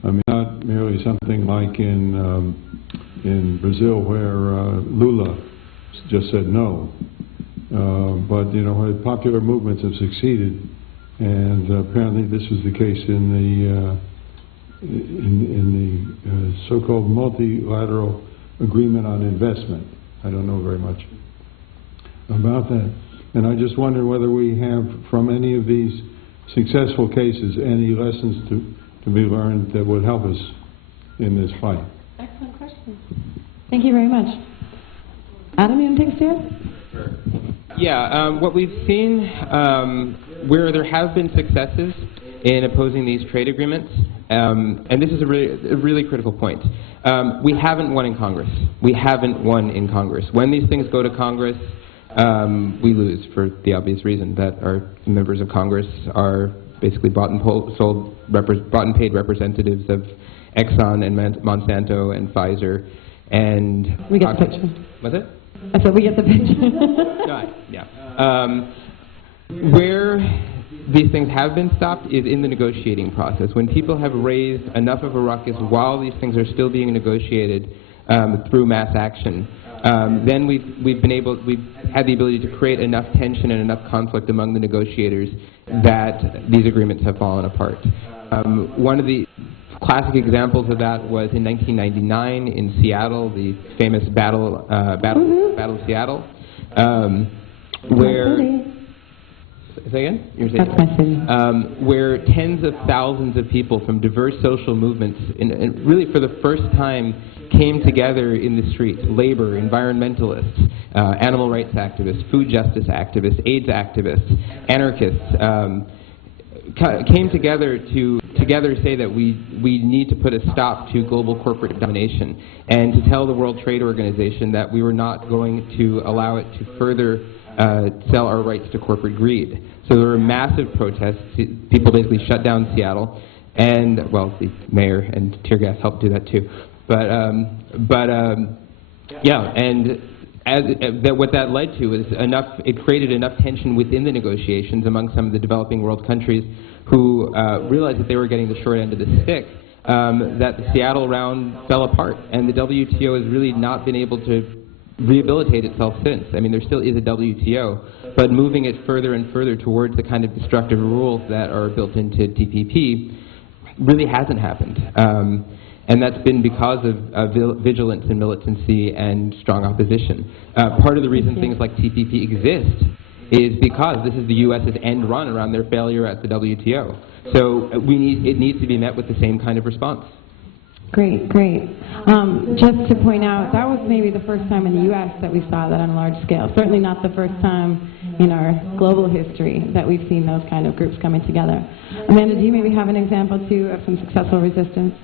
I mean, not merely something like in Brazil where Lula just said no. But, you know, where popular movements have succeeded, and apparently this was the case in the so-called multilateral agreement on investment. I don't know very much about that. And I just wonder whether we have, from any of these successful cases, any lessons to be learned that would help us in this fight. Excellent question. Thank you very much. Adam, you want to take a stand? Sure. Yeah, what we've seen where there have been successes in opposing these trade agreements, and this is a really critical point, we haven't won in Congress. We haven't won in Congress. When these things go to Congress, we lose for the obvious reason that our members of Congress are basically bought and paid representatives of Exxon and Monsanto and Pfizer, and we get the picture. What's it? I said we get the picture. Yeah. Where these things have been stopped is in the negotiating process. When people have raised enough of a ruckus while these things are still being negotiated through mass action, then we've had the ability to create enough tension and enough conflict among the negotiators that these agreements have fallen apart. One of the classic examples of that was in 1999 in Seattle, the famous Battle of Seattle, where... Say again? That's my city. Where tens of thousands of people from diverse social movements, and really for the first time, came together in the streets: labor, environmentalists, animal rights activists, food justice activists, AIDS activists, anarchists, came together to say that we need to put a stop to global corporate domination, and to tell the World Trade Organization that we were not going to allow it to further sell our rights to corporate greed. So there were massive protests. People basically shut down Seattle, and, well, the mayor and tear gas helped do that too. Yeah, and what that led to is it created enough tension within the negotiations among some of the developing world countries who realized that they were getting the short end of the stick, that the Seattle round fell apart, and the WTO has really not been able to rehabilitate itself since. I mean, there still is a WTO, but moving it further and further towards the kind of destructive rules that are built into TPP really hasn't happened. And that's been because of vigilance and militancy and strong opposition. Part of the reason things like TPP exist is because this is the U.S.'s end run around their failure at the WTO. So it needs to be met with the same kind of response. Great, great. Just to point out, that was maybe the first time in the U.S. that we saw that on a large scale. Certainly not the first time in our global history that we've seen those kind of groups coming together. Amanda, do you maybe have an example, too, of some successful resistance?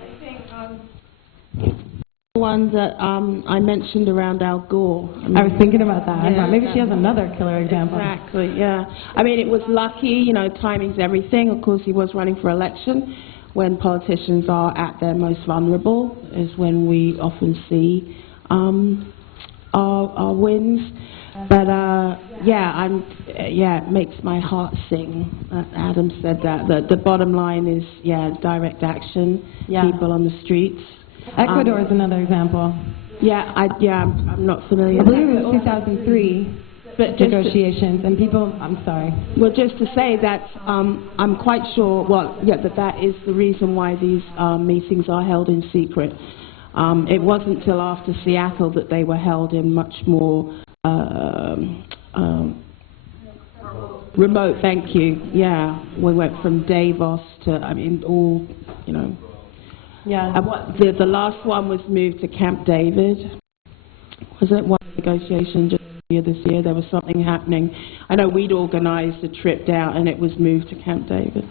The one that I mentioned around Al Gore. I was thinking about that. I thought maybe she has another killer example. Exactly, yeah. I mean, it was lucky, timing's everything. Of course, he was running for election. When politicians are at their most vulnerable is when we often see our wins. But it makes my heart sing. Adam said that. The bottom line is, direct action, people on the streets. Ecuador is another example. I'm not familiar. I believe it was 2003. But negotiations and people, I'm sorry. Well, just to say that I'm quite sure, that is the reason why these meetings are held in secret. It wasn't till after Seattle that they were held in much more remote, thank you. Yeah, we went from Davos to, all, Yeah. And the last one was moved to Camp David. Was it one negotiation just this year? There was something happening. I know we'd organised a trip down and it was moved to Camp David.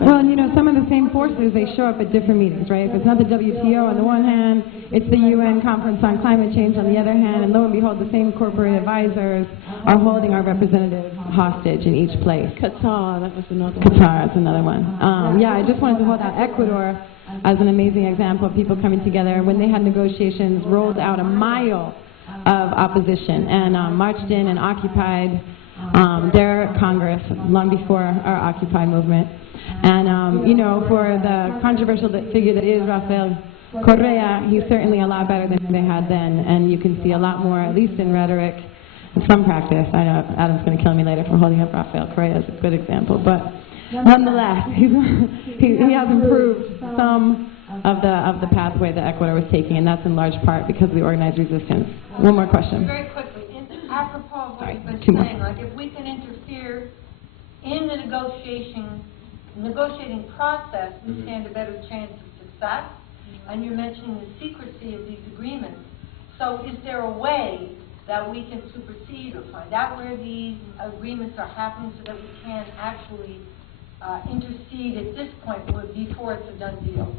Well, some of the same forces, they show up at different meetings, right? If it's not the WTO on the one hand, it's the UN Conference on Climate Change on the other hand, and lo and behold, the same corporate advisors are holding our representatives hostage in each place. Qatar, that was another one. Qatar is another one. I just wanted to hold out Ecuador as an amazing example of people coming together. When they had negotiations, rolled out a mile of opposition and marched in and occupied their Congress long before our Occupy movement. And, for the controversial figure that is Rafael Correa, he's certainly a lot better than they had then. And you can see a lot more, at least in rhetoric, and some practice. I know Adam's going to kill me later for holding up Rafael Correa as a good example. But nonetheless, he has improved some of the pathway that Ecuador was taking, and that's in large part because of the organized resistance. One more question. Very quickly, apropos of what you've been saying, like if we can interfere in the negotiating process, we stand a better chance of success. And you're mentioning the secrecy of these agreements. So is there a way that we can supersede or find out where these agreements are happening so that we can actually intercede at this point before it's a done deal?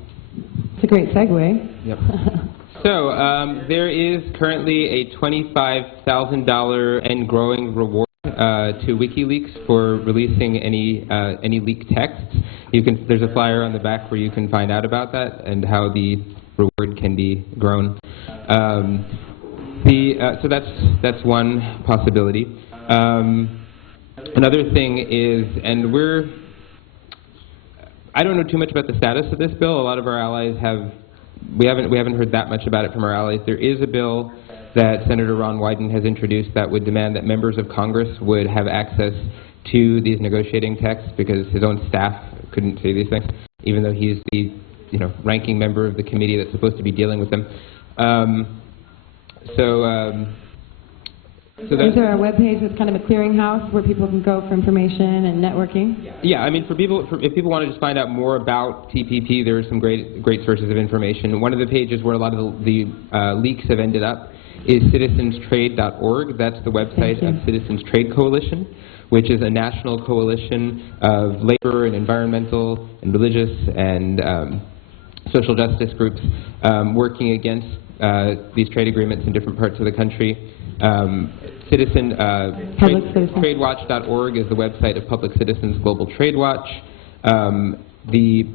It's a great segue. Yep. So there is currently a $25,000 and growing reward to WikiLeaks for releasing any leaked texts. There's a flyer on the back where you can find out about that and how the reward can be grown. So that's one possibility. Another thing is, I don't know too much about the status of this bill. A lot of our allies we haven't heard that much about it from our allies. There is a bill that Senator Ron Wyden has introduced that would demand that members of Congress would have access to these negotiating texts because his own staff couldn't say these things, even though he's the ranking member of the committee that's supposed to be dealing with them. Is there a webpage that's kind of a clearinghouse where people can go for information and networking? Yeah, I mean, if people want to just find out more about TPP, there are some great sources of information. One of the pages where a lot of the leaks have ended up is citizenstrade.org. That's the website of Citizens Trade Coalition, which is a national coalition of labor and environmental and religious and social justice groups working against these trade agreements in different parts of the country. TradeWatch.org is the website of Public Citizens Global Trade Watch. The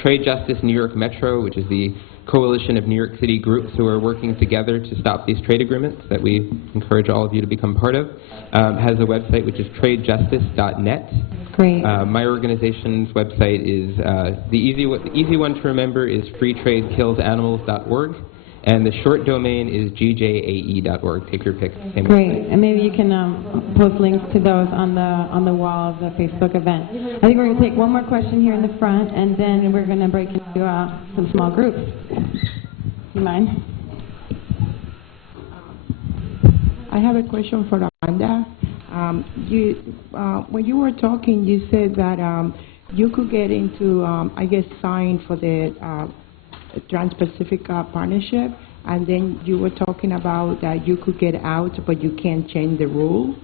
Trade Justice New York Metro, which is the coalition of New York City groups who are working together to stop these trade agreements that we encourage all of you to become part of, has a website which is tradejustice.net. Great. My organization's website is, the easy one to remember is freetradekillsanimals.org. And the short domain is gjae.org. Take your pick. Great. And maybe you can post links to those on the wall of the Facebook event. I think we're going to take one more question here in the front, and then we're going to break into some small groups. You mind? I have a question for Amanda. When you were talking, you said that you could get into, I guess, sign for the Trans-Pacific Partnership, and then you were talking about that you could get out, but you can't change the rule.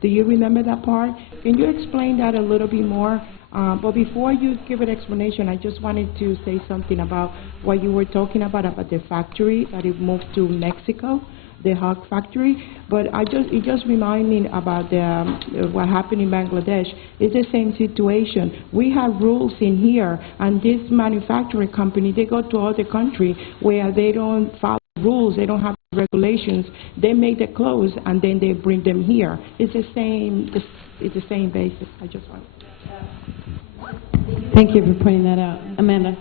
Do you remember that part? Can you explain that a little bit more? But before you give an explanation, I just wanted to say something about what you were talking about the factory that it moved to Mexico, the hog factory. But it just reminded me about what happened in Bangladesh. It's the same situation. We have rules in here, and this manufacturing company, they go to other countries where they don't follow rules, they don't have regulations. They make the clothes and then they bring them here. It's the same. It's the same basis. I just want. Thank you for pointing that out, Amanda.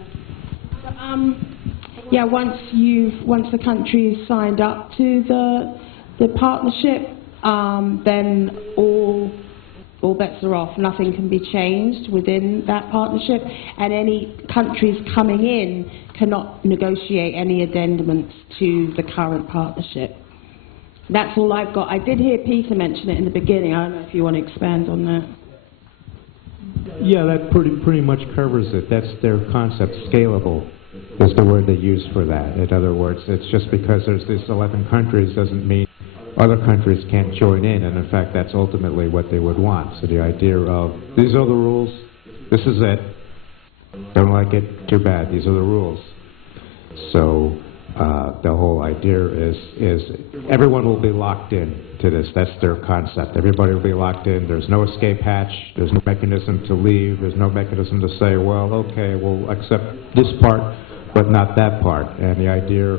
Yeah, once the country is signed up to the partnership, then all bets are off. Nothing can be changed within that partnership, and any countries coming in cannot negotiate any addendums to the current partnership. That's all I've got. I did hear Peter mention it in the beginning. I don't know if you want to expand on that. Yeah, that pretty much covers it. That's their concept. Scalable is the word they use for that. In other words, it's just because there's these 11 countries doesn't mean other countries can't join in, and in fact that's ultimately what they would want. So the idea of, these are the rules, this is it, don't like it, too bad, these are the rules. So the whole idea is everyone will be locked in to this. That's their concept. Everybody will be locked in. There's no escape hatch. There's no mechanism to leave. There's no mechanism to say, well, okay, we'll accept this part, but not that part. And the idea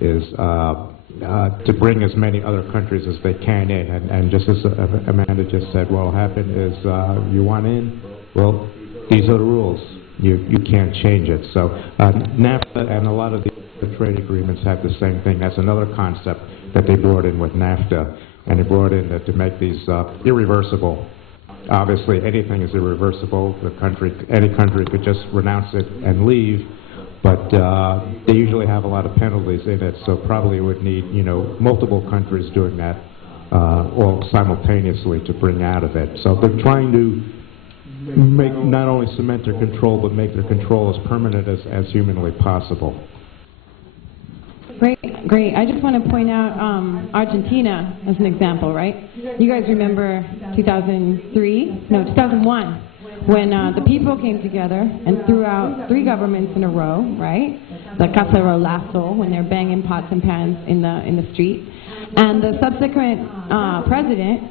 is to bring as many other countries as they can in. And just as Amanda just said, what will happen is you want in, well, these are the rules. You can't change it. So NAFTA and a lot of the trade agreements have the same thing. That's another concept that they brought in with NAFTA, and they brought in that to make these irreversible. Obviously, anything is irreversible. Any country could just renounce it and leave, but they usually have a lot of penalties in it. So probably would need, multiple countries doing that all simultaneously to bring out of it. So they're trying to make not only cement their control, but make their control as permanent as humanly possible. Great. I just want to point out Argentina as an example, right? You guys remember 2001, when the people came together and threw out 3 governments in a row, right? The cacerolazo, when they're banging pots and pans in the street. And the subsequent president,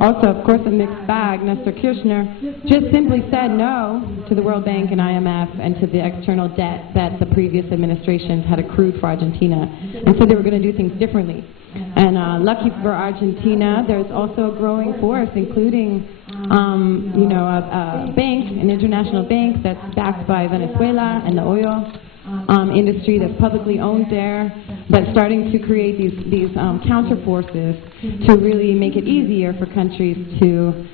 also of course a mixed bag, Nestor Kirchner, just simply said no to the World Bank and IMF and to the external debt that the previous administrations had accrued for Argentina, and said they were going to do things differently. And lucky for Argentina, there's also a growing force, including a bank, an international bank that's backed by Venezuela and the oil industry that's publicly owned there, but starting to create these counter forces to really make it easier for countries to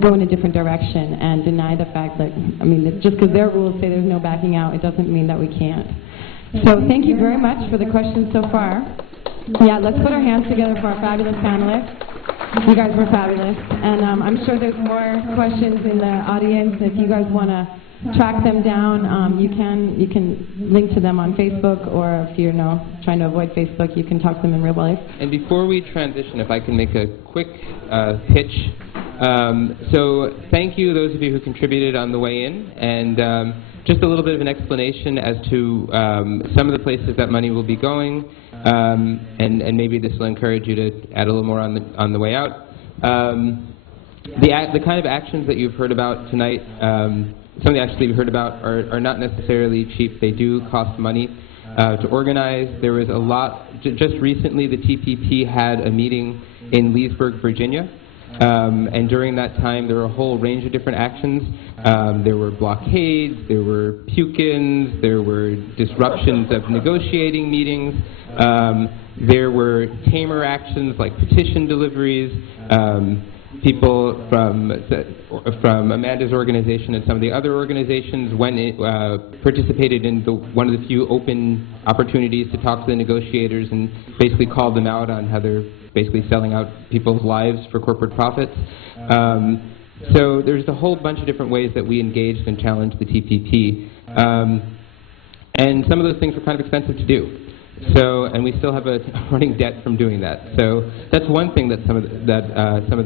go in a different direction and deny the fact that, I mean, just because their rules say there's no backing out, it doesn't mean that we can't. So thank you very much for the questions so far. Yeah, let's put our hands together for our fabulous panelists. You guys were fabulous. And I'm sure there's more questions in the audience. If you guys want to track them down, you can link to them on Facebook, or if you're trying to avoid Facebook, you can talk to them in real life. And before we transition, if I can make a quick pitch. So thank you, those of you who contributed on the way in, and just a little bit of an explanation as to some of the places that money will be going, and maybe this will encourage you to add a little more on the way out. The kind of actions that you've heard about tonight, some of the actions that you've heard about are not necessarily cheap. They do cost money to organize. There was a lot, just recently the TPP had a meeting in Leesburg, Virginia. And during that time, there were a whole range of different actions. There were blockades, there were puke-ins, there were disruptions of negotiating meetings, there were tamer actions like petition deliveries. People from Amanda's organization and some of the other organizations participated in one of the few open opportunities to talk to the negotiators and basically called them out on how they're basically selling out people's lives for corporate profits. So there's a whole bunch of different ways that we engaged and challenged the TPP. And some of those things were kind of expensive to do. So, and we still have a running debt from doing that. So that's one thing that some of the